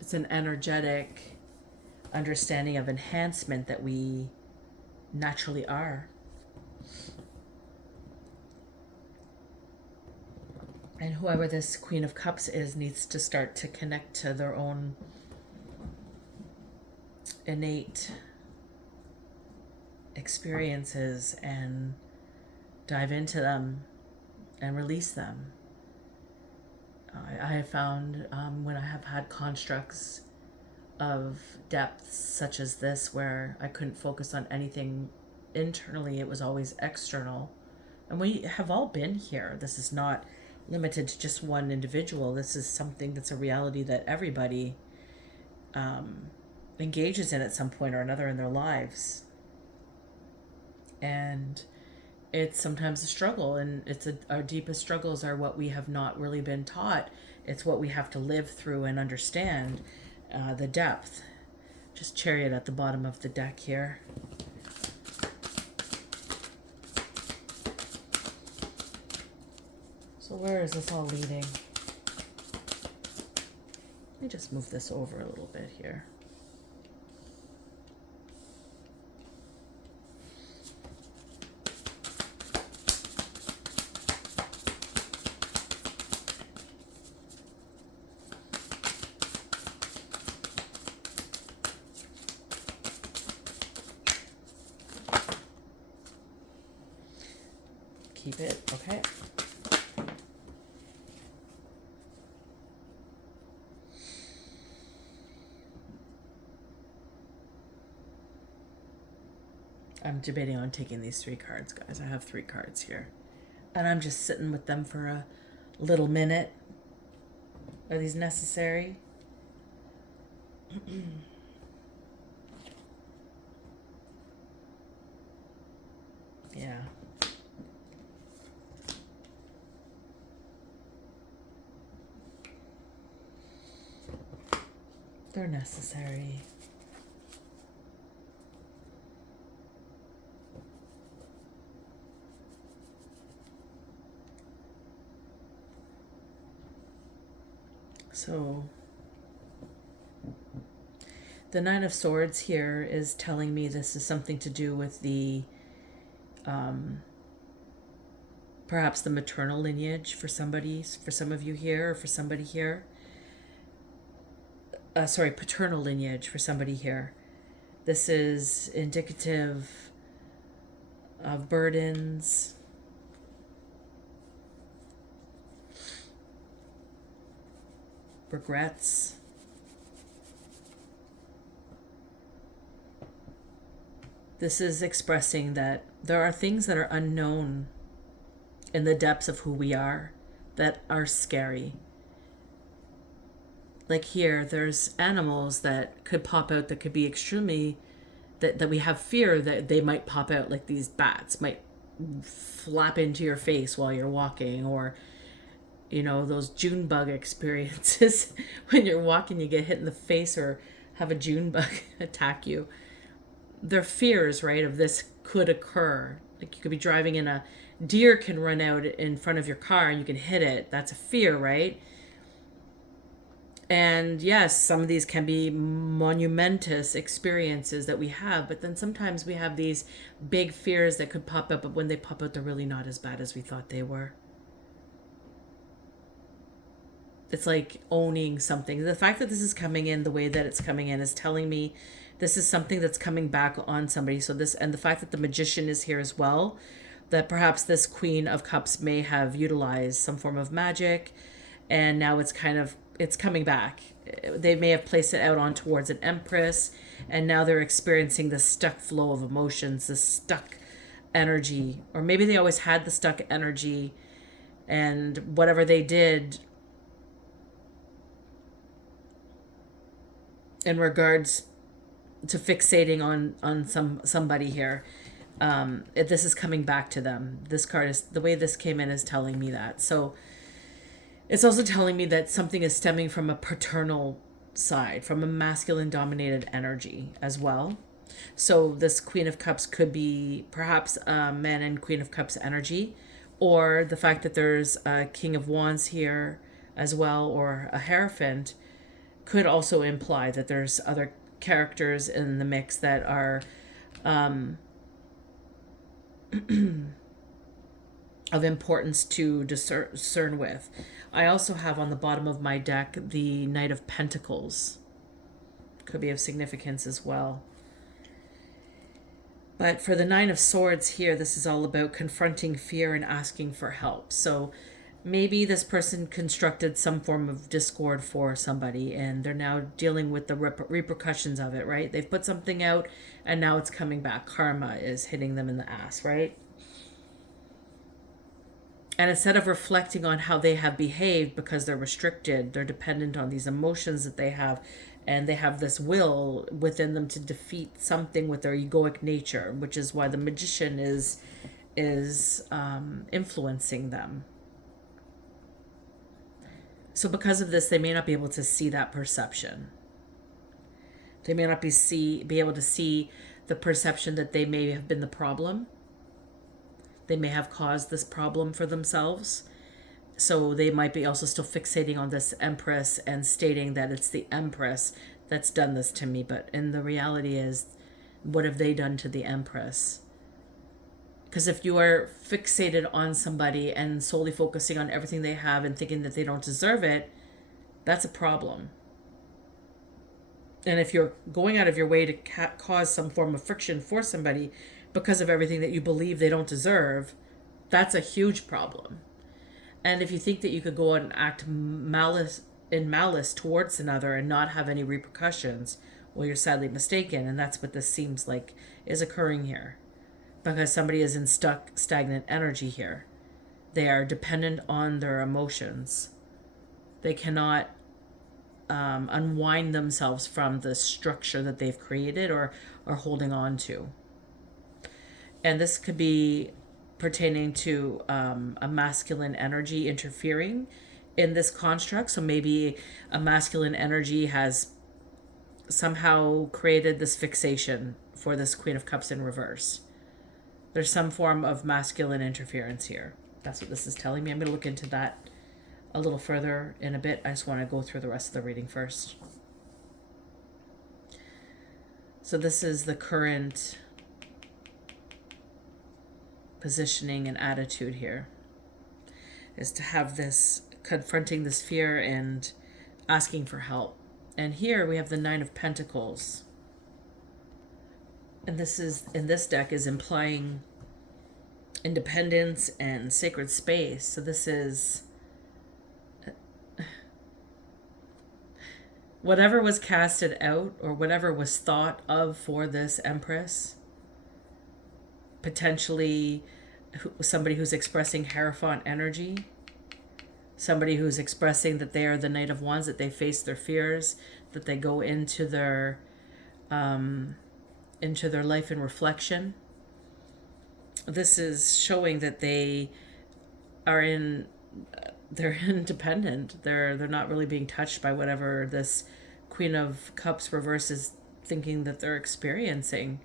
It's an energetic understanding of enhancement that we naturally are. And whoever this Queen of Cups is needs to start to connect to their own innate experiences and dive into them and release them. I have found when I have had constructs of depths such as this, where I couldn't focus on anything internally, it was always external. And we have all been here. This is not limited to just one individual. This is something that's a reality that everybody engages in at some point or another in their lives. And it's sometimes a struggle, and our deepest struggles are what we have not really been taught. It's what we have to live through and understand the depth. Just Chariot at the bottom of the deck here. So where is this all leading? Let me just move this over a little bit here. Keep it, okay. I'm debating on taking these 3 cards, guys. I have 3 cards here. And I'm just sitting with them for a little minute. Are these necessary? Yeah. They're necessary. So the Nine of Swords here is telling me this is something to do with the perhaps the maternal lineage for somebody, for some of you here, or for somebody here. Paternal lineage for somebody here. This is indicative of burdens, regrets. This is expressing that there are things that are unknown in the depths of who we are that are scary. Like here, there's animals that could pop out that could be extremely, that we have fear that they might pop out, like these bats might flap into your face while you're walking, or those June bug experiences when you're walking, you get hit in the face or have a June bug attack you. They're fears, right, of this could occur. Like you could be driving and a deer can run out in front of your car and you can hit it. That's a fear, right? And yes, some of these can be monumentous experiences that we have, but then sometimes we have these big fears that could pop up, but when they pop out, they're really not as bad as we thought they were. It's like owning something. The fact that this is coming in the way that it's coming in is telling me this is something that's coming back on somebody. So this, and the fact that the Magician is here as well, that perhaps this Queen of Cups may have utilized some form of magic, and now it's coming back. They may have placed it out on towards an Empress, and now they're experiencing this stuck flow of emotions, this stuck energy, or maybe they always had the stuck energy, and whatever they did in regards to fixating on somebody here, this is coming back to them. This card is, the way this came in is telling me that. So it's also telling me that something is stemming from a paternal side, from a masculine dominated energy as well. So this Queen of Cups could be perhaps a Man and Queen of Cups energy, or the fact that there's a King of Wands here as well, or a Hierophant, could also imply that there's other characters in the mix that are of importance to discern with. I also have on the bottom of my deck the Knight of Pentacles. Could be of significance as well. But for the Nine of Swords here, this is all about confronting fear and asking for help. So maybe this person constructed some form of discord for somebody and they're now dealing with the repercussions of it, right? They've put something out and now it's coming back. Karma is hitting them in the ass, right? And instead of reflecting on how they have behaved because they're restricted, they're dependent on these emotions that they have, and they have this will within them to defeat something with their egoic nature, which is why the Magician is influencing them. So because of this, they may not be able to see that perception. They may not be able to see the perception that they may have been the problem. They may have caused this problem for themselves. So they might be also still fixating on this Empress and stating that it's the Empress that's done this to me. But in the reality is, what have they done to the Empress? Because if you are fixated on somebody and solely focusing on everything they have and thinking that they don't deserve it, that's a problem. And if you're going out of your way to cause some form of friction for somebody because of everything that you believe they don't deserve, that's a huge problem. And if you think that you could go out and act malice towards another and not have any repercussions, well, you're sadly mistaken. And that's what this seems like is occurring here. Because somebody is in stagnant energy here. They are dependent on their emotions. They cannot unwind themselves from the structure that they've created or are holding on to. And this could be pertaining to a masculine energy interfering in this construct. So maybe a masculine energy has somehow created this fixation for this Queen of Cups in reverse. There's some form of masculine interference here. That's what this is telling me. I'm going to look into that a little further in a bit. I just want to go through the rest of the reading first. So this is the current positioning and attitude here, is to have this confronting this fear and asking for help. And here we have the Nine of Pentacles. And this is, in this deck, is implying independence and sacred space. So this is whatever was casted out or whatever was thought of for this Empress, potentially somebody who's expressing Hierophant energy, somebody who's expressing that they are the Knight of Wands, that they face their fears, that they go into their life in reflection. This is showing that they are they're independent. They're not really being touched by whatever this Queen of Cups reverse is thinking that they're experiencing.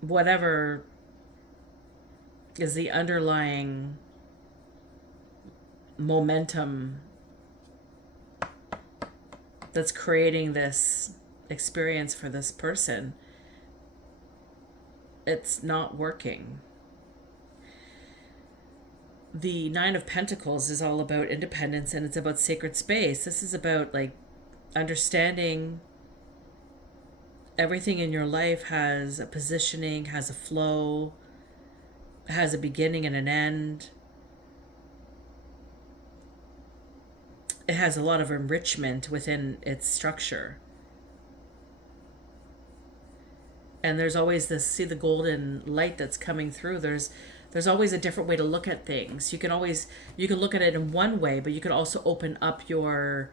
Whatever is the underlying momentum that's creating this experience for this person, it's not working. The Nine of Pentacles is all about independence, and it's about sacred space. This is about like understanding everything in your life has a positioning, has a flow, has a beginning and an end. It has a lot of enrichment within its structure. And there's always this, see the golden light that's coming through. There's always a different way to look at things. You can look at it in one way, but you can also open up your,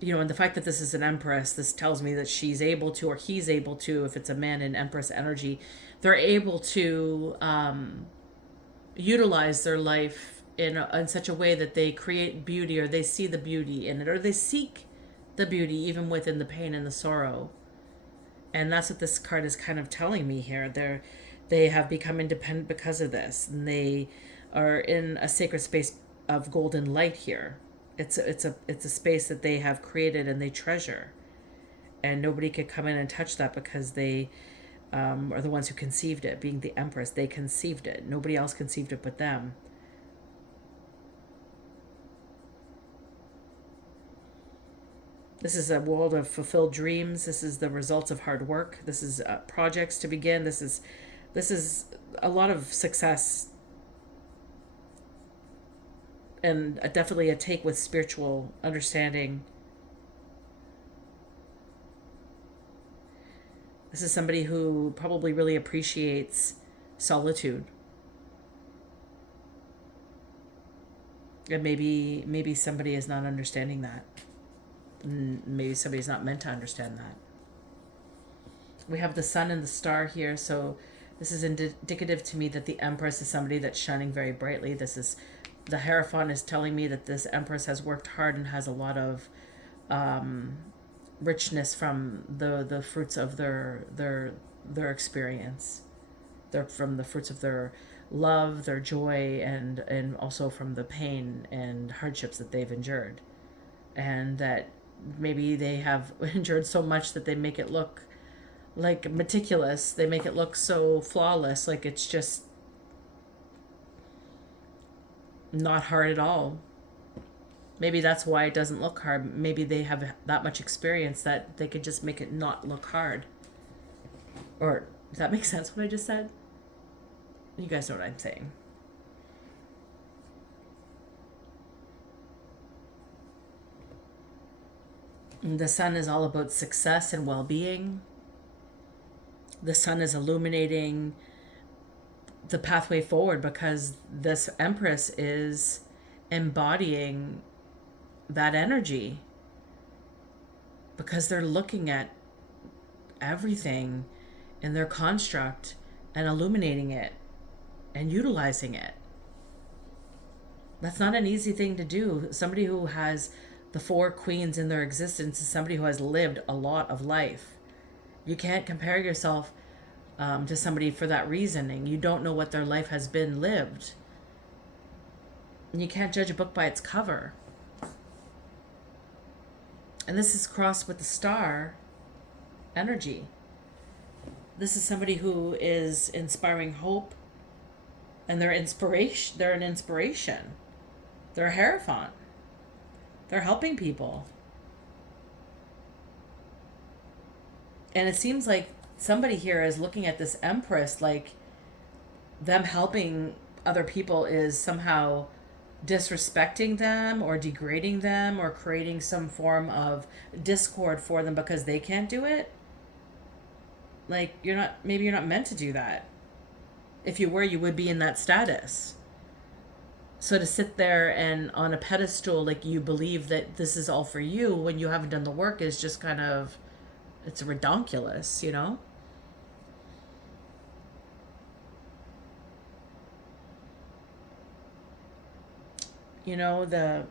and the fact that this is an Empress, this tells me that she's able to, or he's able to, if it's a man in Empress energy, they're able to utilize their life in such a way that they create beauty, or they see the beauty in it, or they seek the beauty even within the pain and the sorrow. And that's what this card is kind of telling me here. They have become independent because of this, and they are in a sacred space of golden light here. It's a space that they have created and they treasure, and nobody could come in and touch that because they are the ones who conceived it. Being the Empress, they conceived it. Nobody else conceived it but them. This is a world of fulfilled dreams. This is the results of hard work. This is projects to begin. This is a lot of success, and definitely a take with spiritual understanding. This is somebody who probably really appreciates solitude. And maybe somebody is not understanding that. Maybe somebody's not meant to understand that. We have the Sun and the Star here, so this is indicative to me that the Empress is somebody that's shining very brightly. The Hierophant is telling me that this Empress has worked hard and has a lot of richness from the fruits of their experience. They're from the fruits of their love, their joy, and also from the pain and hardships that they've endured. And that maybe they have endured so much that they make it look like meticulous. They make it look so flawless, like it's just not hard at all. Maybe that's why it doesn't look hard. Maybe they have that much experience that they could just make it not look hard. Or, does that make sense what I just said? You guys know what I'm saying. The Sun is all about success and well-being. The Sun is illuminating the pathway forward because this Empress is embodying that energy, because they're looking at everything in their construct and illuminating it and utilizing it. That's not an easy thing to do. Somebody who has the 4 queens in their existence is somebody who has lived a lot of life. You can't compare yourself to somebody for that reasoning. You don't know what their life has been lived. And you can't judge a book by its cover. And this is crossed with the Star energy. This is somebody who is inspiring hope, and they're an inspiration. They're a Hierophant. They're helping people. And it seems like somebody here is looking at this Empress like them helping other people is somehow disrespecting them or degrading them or creating some form of discord for them because they can't do it. Like, maybe you're not meant to do that. If you were, you would be in that status. So to sit there and on a pedestal, like you believe that this is all for you when you haven't done the work is just kind of, it's redonkulous, you know? You know, the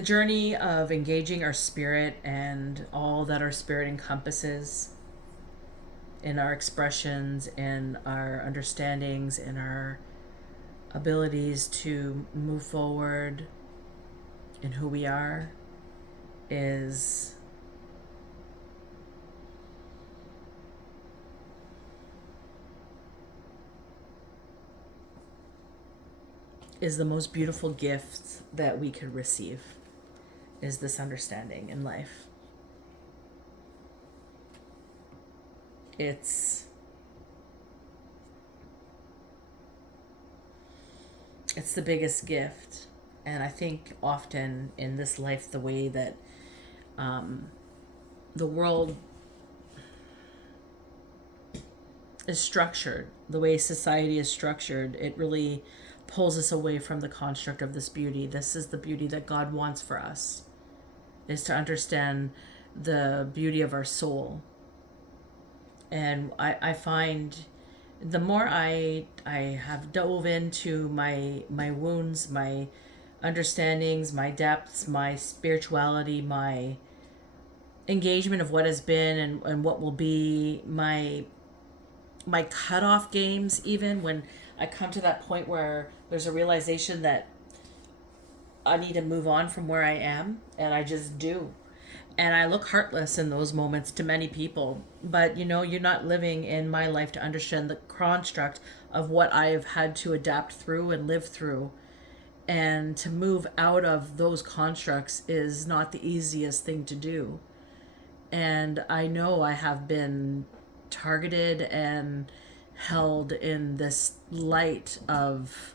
journey of engaging our spirit and all that our spirit encompasses in our expressions and our understandings and our abilities to move forward in who we are is the most beautiful gift that we could receive, is this understanding in life. It's the biggest gift. And I think often in this life, the way that the world is structured, the way society is structured, it really pulls us away from the construct of this beauty. This is the beauty that God wants for us, is to understand the beauty of our soul. And I find the more I have dove into my wounds, my understandings, my depths, my spirituality, my engagement of what has been and what will be, my cutoff games, even when I come to that point where there's a realization that I need to move on from where I am, and I just do. And I look heartless in those moments to many people. But you're not living in my life to understand the construct of what I've had to adapt through and live through. And to move out of those constructs is not the easiest thing to do. And I know I have been targeted and held in this light of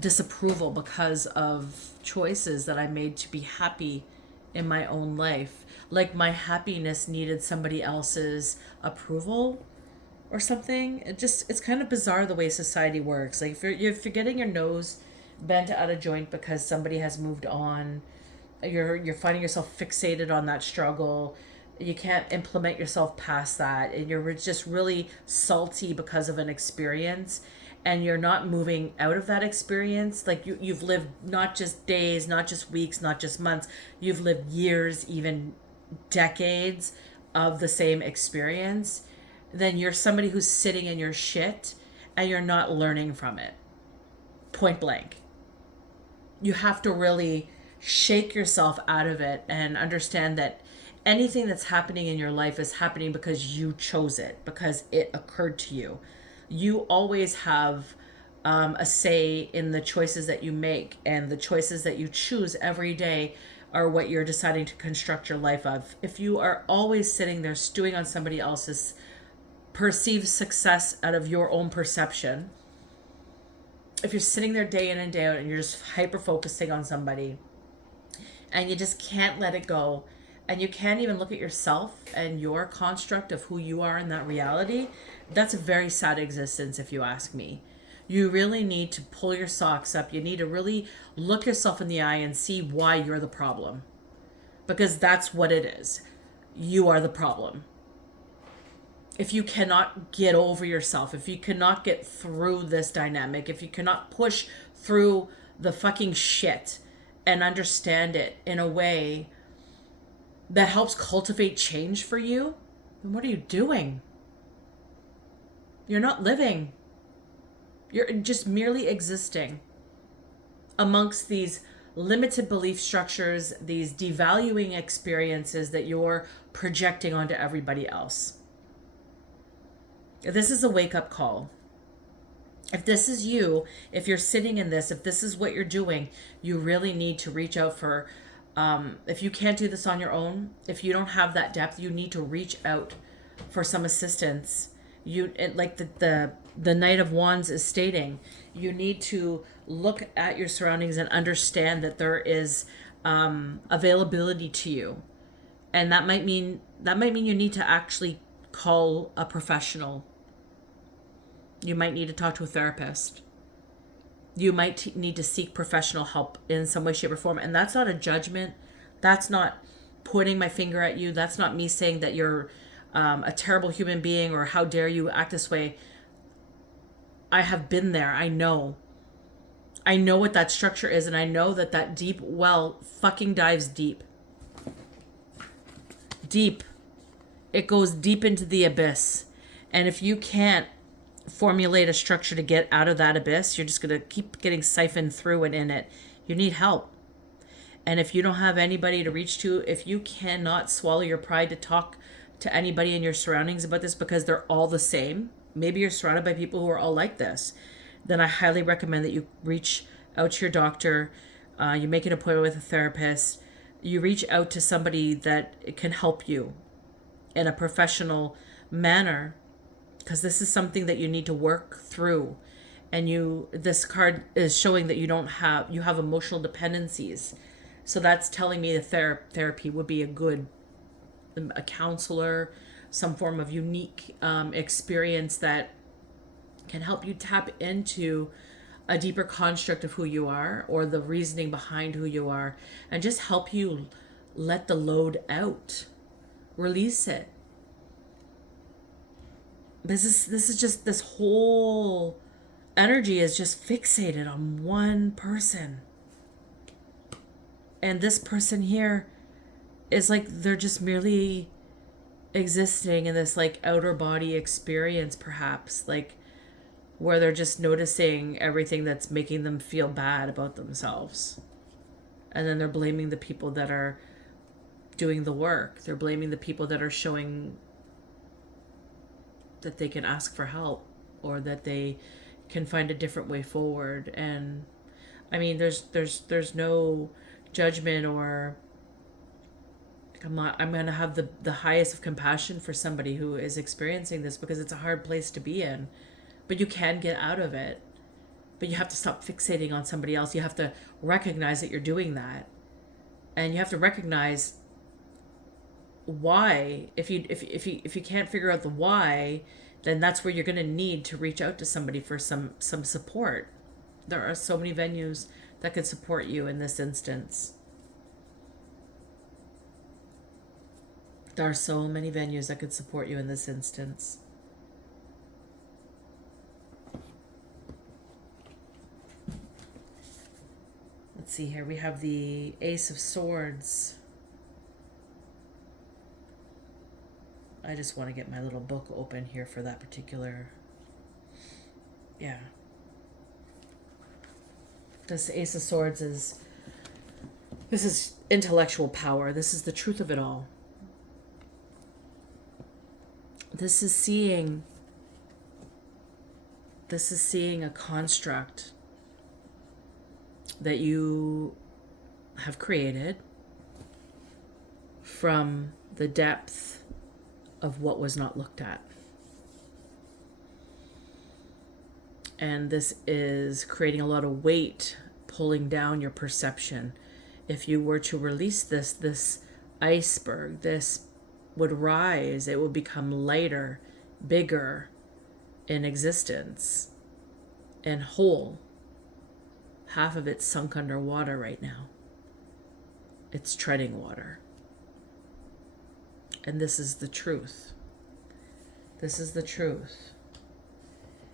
disapproval because of choices that I made to be happy in my own life. Like my happiness needed somebody else's approval or something. It's kind of bizarre the way society works. Like if you're getting your nose bent out of joint because somebody has moved on, you're finding yourself fixated on that struggle. You can't implement yourself past that, and you're just really salty because of an experience, and you're not moving out of that experience. Like you've lived not just days, not just weeks, not just months, you've lived years, even decades of the same experience. Then you're somebody who's sitting in your shit and you're not learning from it, point blank. You have to really shake yourself out of it and understand that anything that's happening in your life is happening because you chose it, because it occurred to you. You always have a say in the choices that you make, and the choices that you choose every day are what you're deciding to construct your life of. If you are always sitting there stewing on somebody else's perceived success out of your own perception, if you're sitting there day in and day out and you're just hyper focusing on somebody and you just can't let it go, and you can't even look at yourself and your construct of who you are in that reality, that's a very sad existence, if you ask me. You really need to pull your socks up. You need to really look yourself in the eye and see why you're the problem. Because that's what it is. You are the problem. If you cannot get over yourself, if you cannot get through this dynamic, if you cannot push through the fucking shit and understand it in a way that helps cultivate change for you, then what are you doing? You're not living. You're just merely existing amongst these limited belief structures, these devaluing experiences that you're projecting onto everybody else. This is a wake-up call. If this is you, if you're sitting in this, if this is what you're doing, you really need to reach out for, if you can't do this on your own, if you don't have that depth, you need to reach out for some assistance. Like the Knight of Wands is stating, you need to look at your surroundings and understand that there is availability to you. And that might mean you need to actually call a professional. You might need to talk to a therapist. You might need to seek professional help in some way, shape, or form. And that's not a judgment. That's not pointing my finger at you. That's not me saying that you're a terrible human being or how dare you act this way. I have been there. I know what that structure is, and I know that that deep well fucking dives deep. Deep. It goes deep into the abyss. And if you can't formulate a structure to get out of that abyss, you're just going to keep getting siphoned through and in it. You need help. And if you don't have anybody to reach to, if you cannot swallow your pride to talk to anybody in your surroundings about this because they're all the same, maybe you're surrounded by people who are all like this, then I highly recommend that you reach out to your doctor, you make an appointment with a therapist, you reach out to somebody that can help you in a professional manner, because this is something that you need to work through. And this card is showing that you have emotional dependencies. So that's telling me the therapy would be a counselor, some form of unique experience that can help you tap into a deeper construct of who you are, or the reasoning behind who you are, and just help you let the load out, release it. This is just, this whole energy is just fixated on one person. And this person here is like, they're just merely existing in this like outer body experience, perhaps, like where they're just noticing everything that's making them feel bad about themselves. And then they're blaming the people that are doing the work. They're blaming the people that are showing that they can ask for help, or that they can find a different way forward. And I mean, there's no judgment, or I'm going to have the highest of compassion for somebody who is experiencing this, because it's a hard place to be in, but you can get out of it. But you have to stop fixating on somebody else. You have to recognize that you're doing that, and you have to recognize why. If you can't figure out the why, then that's where you're going to need to reach out to somebody for some support. There are so many venues that could support you in this instance. There are so many venues that could support you in this instance. Let's see here. We have the Ace of Swords. I just want to get my little book open here for that particular. Yeah. This Ace of Swords this is intellectual power. This is the truth of it all. This is seeing a construct that you have created from the depth of what was not looked at. And this is creating a lot of weight, pulling down your perception. If you were to release this iceberg, this would rise. It would become lighter, bigger in existence, and whole. Half of it's sunk underwater right now. It's treading water. And this is the truth. This is the truth.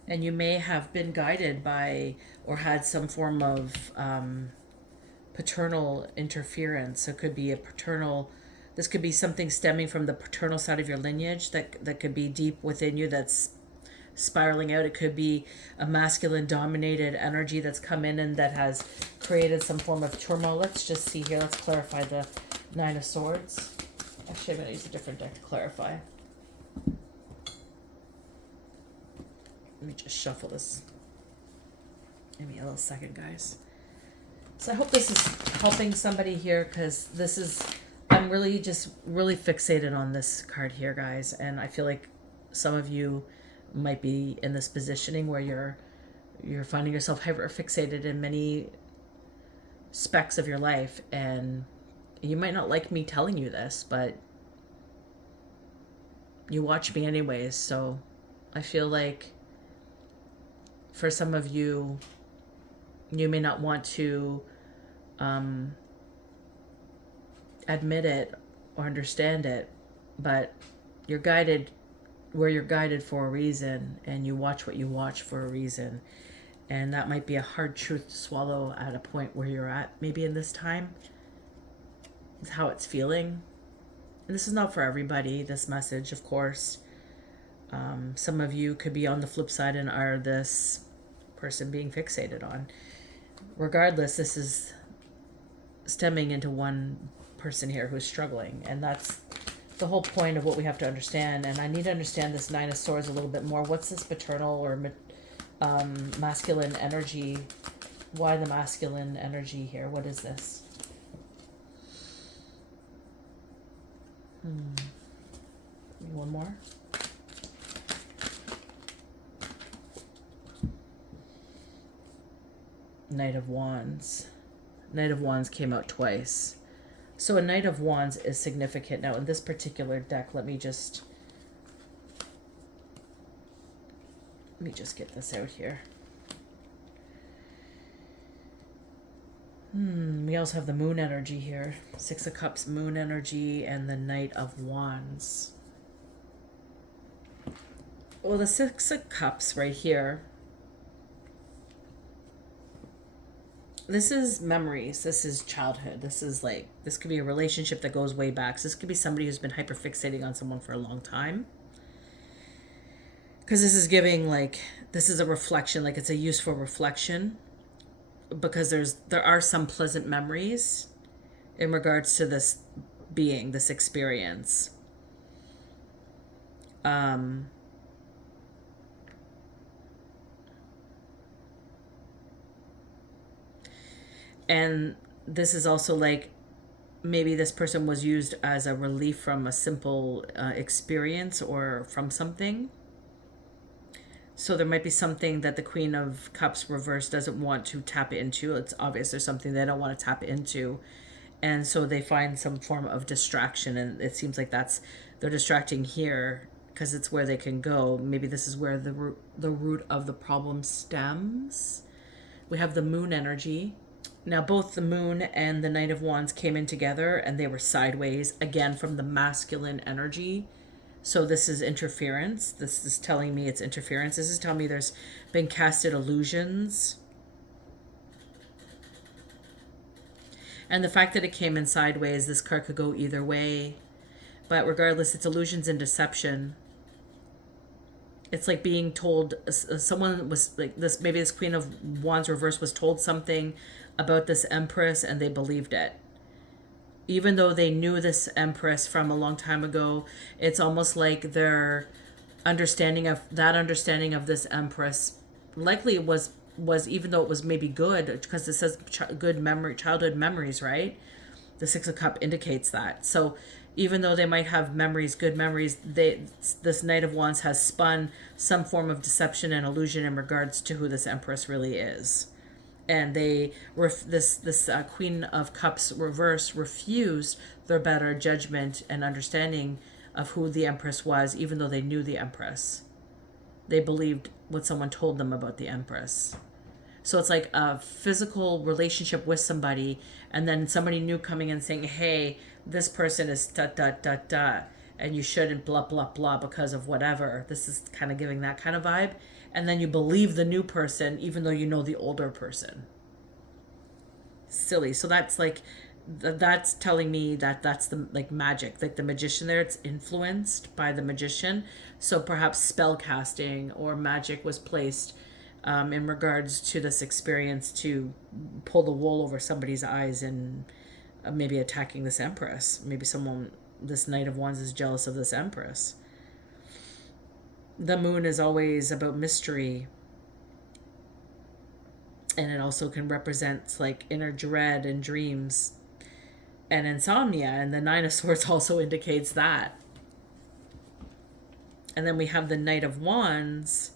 And you may have been guided by, or had some form of paternal interference. So it could be this could be something stemming from the paternal side of your lineage that could be deep within you, that's spiraling out. It could be a masculine dominated energy that's come in and that has created some form of turmoil. Let's just see here. Let's clarify the Nine of Swords. Actually, I'm going to use a different deck to clarify. Let me just shuffle this Give me a little second, guys. So I hope this is helping somebody here, because I'm really fixated on this card here, guys. And I feel like some of you might be in this positioning where you're finding yourself hyper fixated in many specs of your life. And you might not like me telling you this, but you watch me anyways. So I feel like for some of you, you may not want to admit it or understand it, but you're guided where you're guided for a reason, and you watch what you watch for a reason. And that might be a hard truth to swallow at a point where you're at, maybe in this time. It's how it's feeling. And this is not for everybody, this message, of course. Some of you could be on the flip side and are this person being fixated on. Regardless, this is stemming into one person here who's struggling, and that's the whole point of what we have to understand. And I need to understand this Nine of Swords a little bit more. What's this paternal or masculine energy? Why the masculine energy here? What is this? One more. Knight of Wands. Knight of Wands came out twice. So a Knight of Wands is significant. Now in this particular deck, let me just get this out here. We also have the Moon energy here. Six of Cups, Moon energy, and the Knight of Wands. Well, the Six of Cups right here, this is memories. This is childhood. This could be a relationship that goes way back. So this could be somebody who's been hyperfixating on someone for a long time. Because this is giving, this is a reflection, it's a useful reflection. Because there are some pleasant memories in regards to this being, this experience. And this is also maybe this person was used as a relief from a simple experience or from something. So there might be something that the Queen of Cups reverse doesn't want to tap into. It's obvious there's something they don't want to tap into. And so they find some form of distraction. And it seems like they're distracting here because it's where they can go. Maybe this is where the root of the problem stems. We have the Moon energy. Now, both the Moon and the Knight of Wands came in together, and they were sideways, again, from the masculine energy. So this is interference. This is telling me it's interference. This is telling me there's been casted illusions. And the fact that it came in sideways, this card could go either way. But regardless, it's illusions and deception. It's like being told, someone was this, maybe this Queen of Wands reverse was told something about this Empress and they believed it. Even though they knew this Empress from a long time ago, it's almost like their understanding of this Empress likely was even though it was maybe good, because it says childhood memories, right? The Six of Cups indicates that. So even though they might have memories, good memories, this Knight of Wands has spun some form of deception and illusion in regards to who this Empress really is. And this Queen of Cups reverse refused their better judgment and understanding of who the Empress was, even though they knew the Empress. They believed what someone told them about the Empress. So it's like a physical relationship with somebody, and then somebody new coming in saying, hey, this person is and you shouldn't blah, blah, blah because of whatever. This is kind of giving that kind of vibe. And then you believe the new person, even though you know the older person. Silly. So that's that's telling me that's the magic, the magician there. It's influenced by the magician. So perhaps spell casting or magic was placed in regards to this experience to pull the wool over somebody's eyes and maybe attacking this Empress. Maybe this Knight of Wands is jealous of this Empress. The Moon is always about mystery. And it also can represent like inner dread and dreams and insomnia. And the Nine of Swords also indicates that. And then we have the Knight of Wands,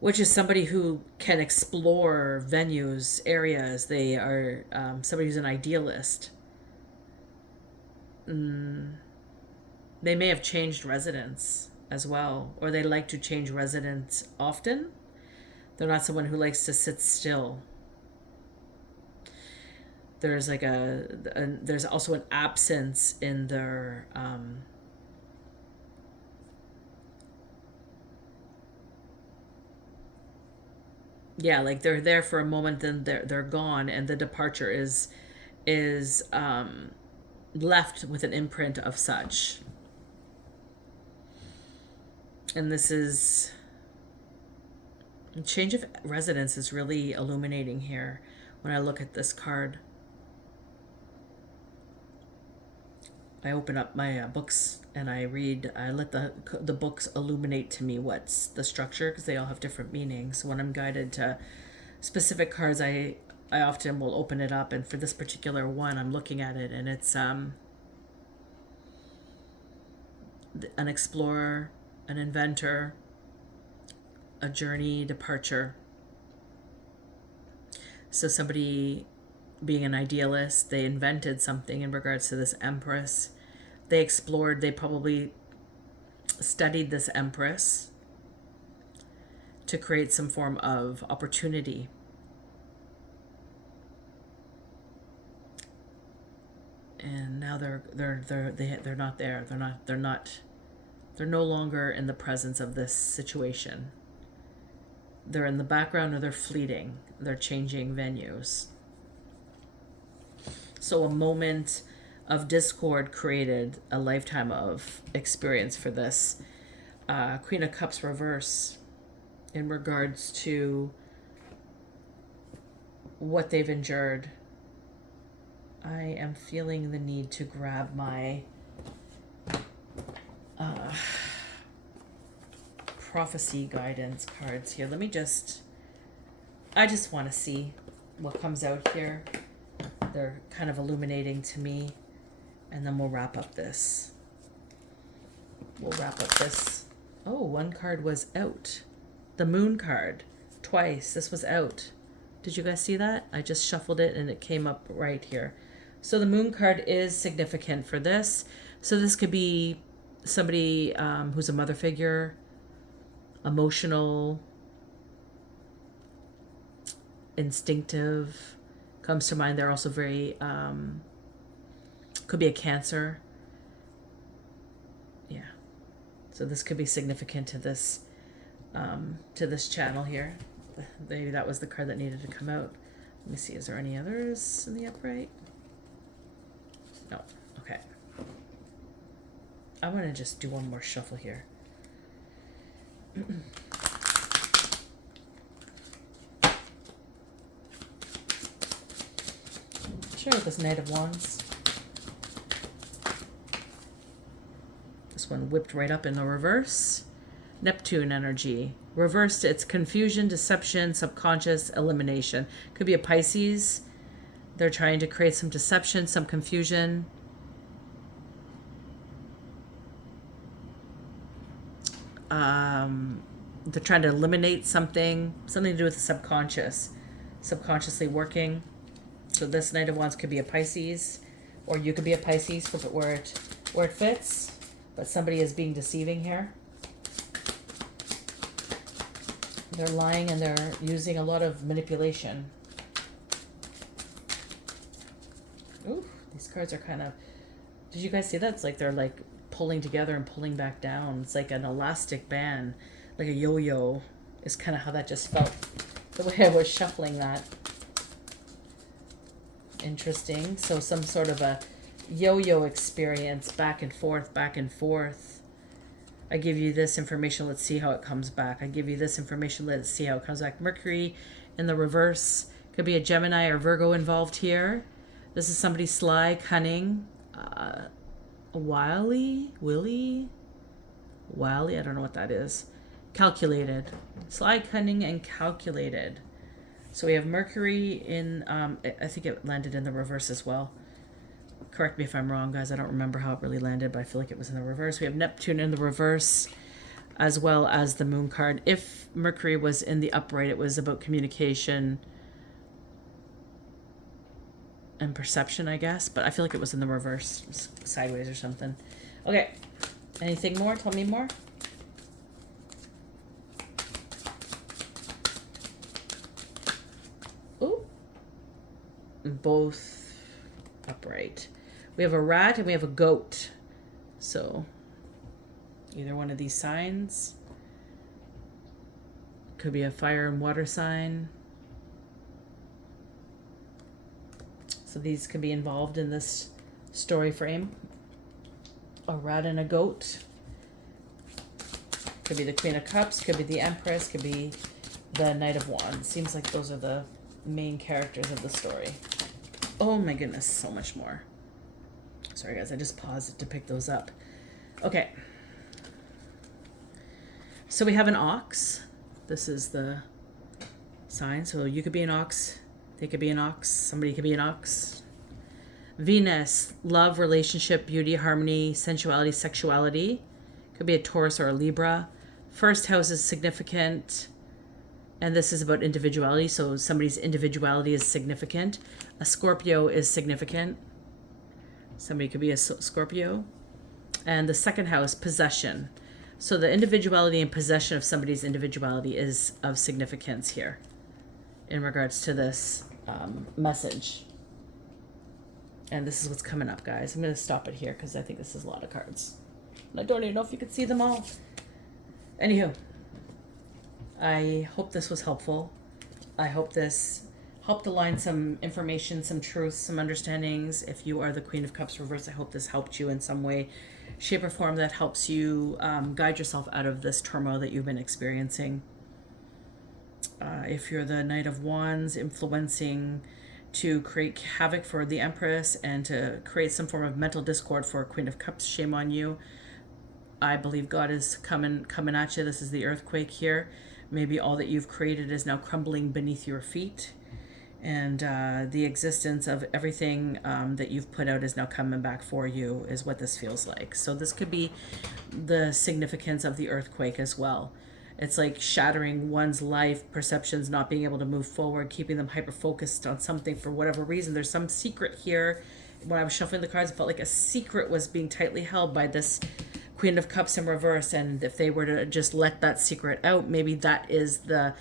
which is somebody who can explore venues, areas. They are somebody who's an idealist. They may have changed residence as well, or they like to change residence often. They're not someone who likes to sit still. There's like there's also an absence in their like they're there for a moment, then they're gone, and the departure is left with an imprint of such. And this is change of residence is really illuminating here when I look at this card. I open up my books and I read. I let the books illuminate to me what's the structure, because they all have different meanings. When I'm guided to specific cards, I often will open it up, and for this particular one, I'm looking at it, and it's an explorer, an inventor, a journey, departure. So somebody being an idealist, they invented something in regards to this Empress. They explored, they probably studied this Empress to create some form of opportunity. And now they're not there. They're no longer in the presence of this situation. They're in the background, or they're fleeting. They're changing venues. So a moment of discord created a lifetime of experience for this. Queen of Cups reverse, in regards to what they've endured. I am feeling the need to grab my prophecy guidance cards here. I just want to see what comes out here. They're kind of illuminating to me, and then we'll wrap up this. Oh, one card was out. The Moon card, twice. This was out. Did you guys see that? I just shuffled it and it came up right here. So the Moon card is significant for this. So this could be somebody who's a mother figure, emotional, instinctive, comes to mind. They're also very, could be a Cancer. Yeah. So this could be significant to this channel here. Maybe that was the card that needed to come out. Let me see, is there any others in the upright? No. Okay. I want to just do one more shuffle here. Sure, with this Knight of Wands. This one whipped right up in the reverse. Neptune energy. Reversed, it's confusion, deception, subconscious, elimination. Could be a Pisces. They're trying to create some deception, some confusion. They're trying to eliminate something to do with the subconscious. Subconsciously working. So this Knight of Wands could be a Pisces, or you could be a Pisces for where it fits. But somebody is being deceiving here. They're lying and they're using a lot of manipulation. Ooh, these cards are kind of... Did you guys see that? It's like they're like pulling together and pulling back down. It's like an elastic band, like a yo-yo is kind of how that just felt. The way I was shuffling that. Interesting. So some sort of a yo-yo experience, back and forth, back and forth. I give you this information, let's see how it comes back. I give you this information, let's see how it comes back. Mercury in the reverse. Could be a Gemini or Virgo involved here. This is somebody sly, cunning, wily, I don't know what that is. Calculated. Sly, cunning, and calculated. So we have Mercury in, I think it landed in the reverse as well. Correct me if I'm wrong, guys. I don't remember how it really landed, but I feel like it was in the reverse. We have Neptune in the reverse, as well as the Moon card. If Mercury was in the upright, it was about communication and perception, I guess. But I feel like it was in the reverse, sideways or something. Okay. Anything more? Tell me more. Ooh. Both upright. We have a rat and we have a goat. So either one of these signs. Could be a fire and water sign. So these could be involved in this story frame. A rat and a goat. Could be the Queen of Cups, could be the Empress, could be the Knight of Wands. Seems like those are the main characters of the story. Oh my goodness, so much more. Sorry guys, I just paused to pick those up. Okay. So we have an ox. This is the sign. So you could be an ox. They could be an ox. Somebody could be an ox. Venus, love, relationship, beauty, harmony, sensuality, sexuality. Could be a Taurus or a Libra. First house is significant. And this is about individuality. So somebody's individuality is significant. A Scorpio is significant. Somebody could be a Scorpio. And the second house, possession. So the individuality and possession of somebody's individuality is of significance here in regards to this message. And this is what's coming up, guys. I'm going to stop it here because I think this is a lot of cards. And I don't even know if you could see them all. Anywho, I hope this was helpful. I hope this helped align some information, some truths, some understandings. If you are the Queen of Cups reverse, I hope this helped you in some way, shape, or form that helps you guide yourself out of this turmoil that you've been experiencing. If you're the Knight of Wands, influencing to create havoc for the Empress and to create some form of mental discord for Queen of Cups, shame on you. I believe God is coming at you. This is the earthquake here. Maybe all that you've created is now crumbling beneath your feet. And the existence of everything that you've put out is now coming back for you, is what this feels like. So this could be the significance of the earthquake as well. It's like shattering one's life perceptions, not being able to move forward, keeping them hyper-focused on something for whatever reason. There's some secret here. When I was shuffling the cards, it felt like a secret was being tightly held by this Queen of Cups in reverse, and if they were to just let that secret out, maybe that is the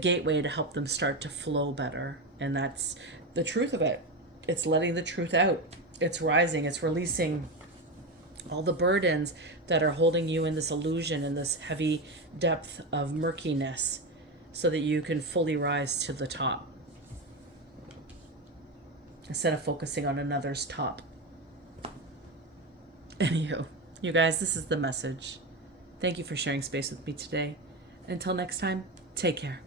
gateway to help them start to flow better. And that's the truth of it. It's letting the truth out. It's rising. It's releasing all the burdens that are holding you in this illusion, in this heavy depth of murkiness, so that you can fully rise to the top instead of focusing on another's top. Anywho, you guys, this is the message. Thank you for sharing space with me today. Until next time, take care.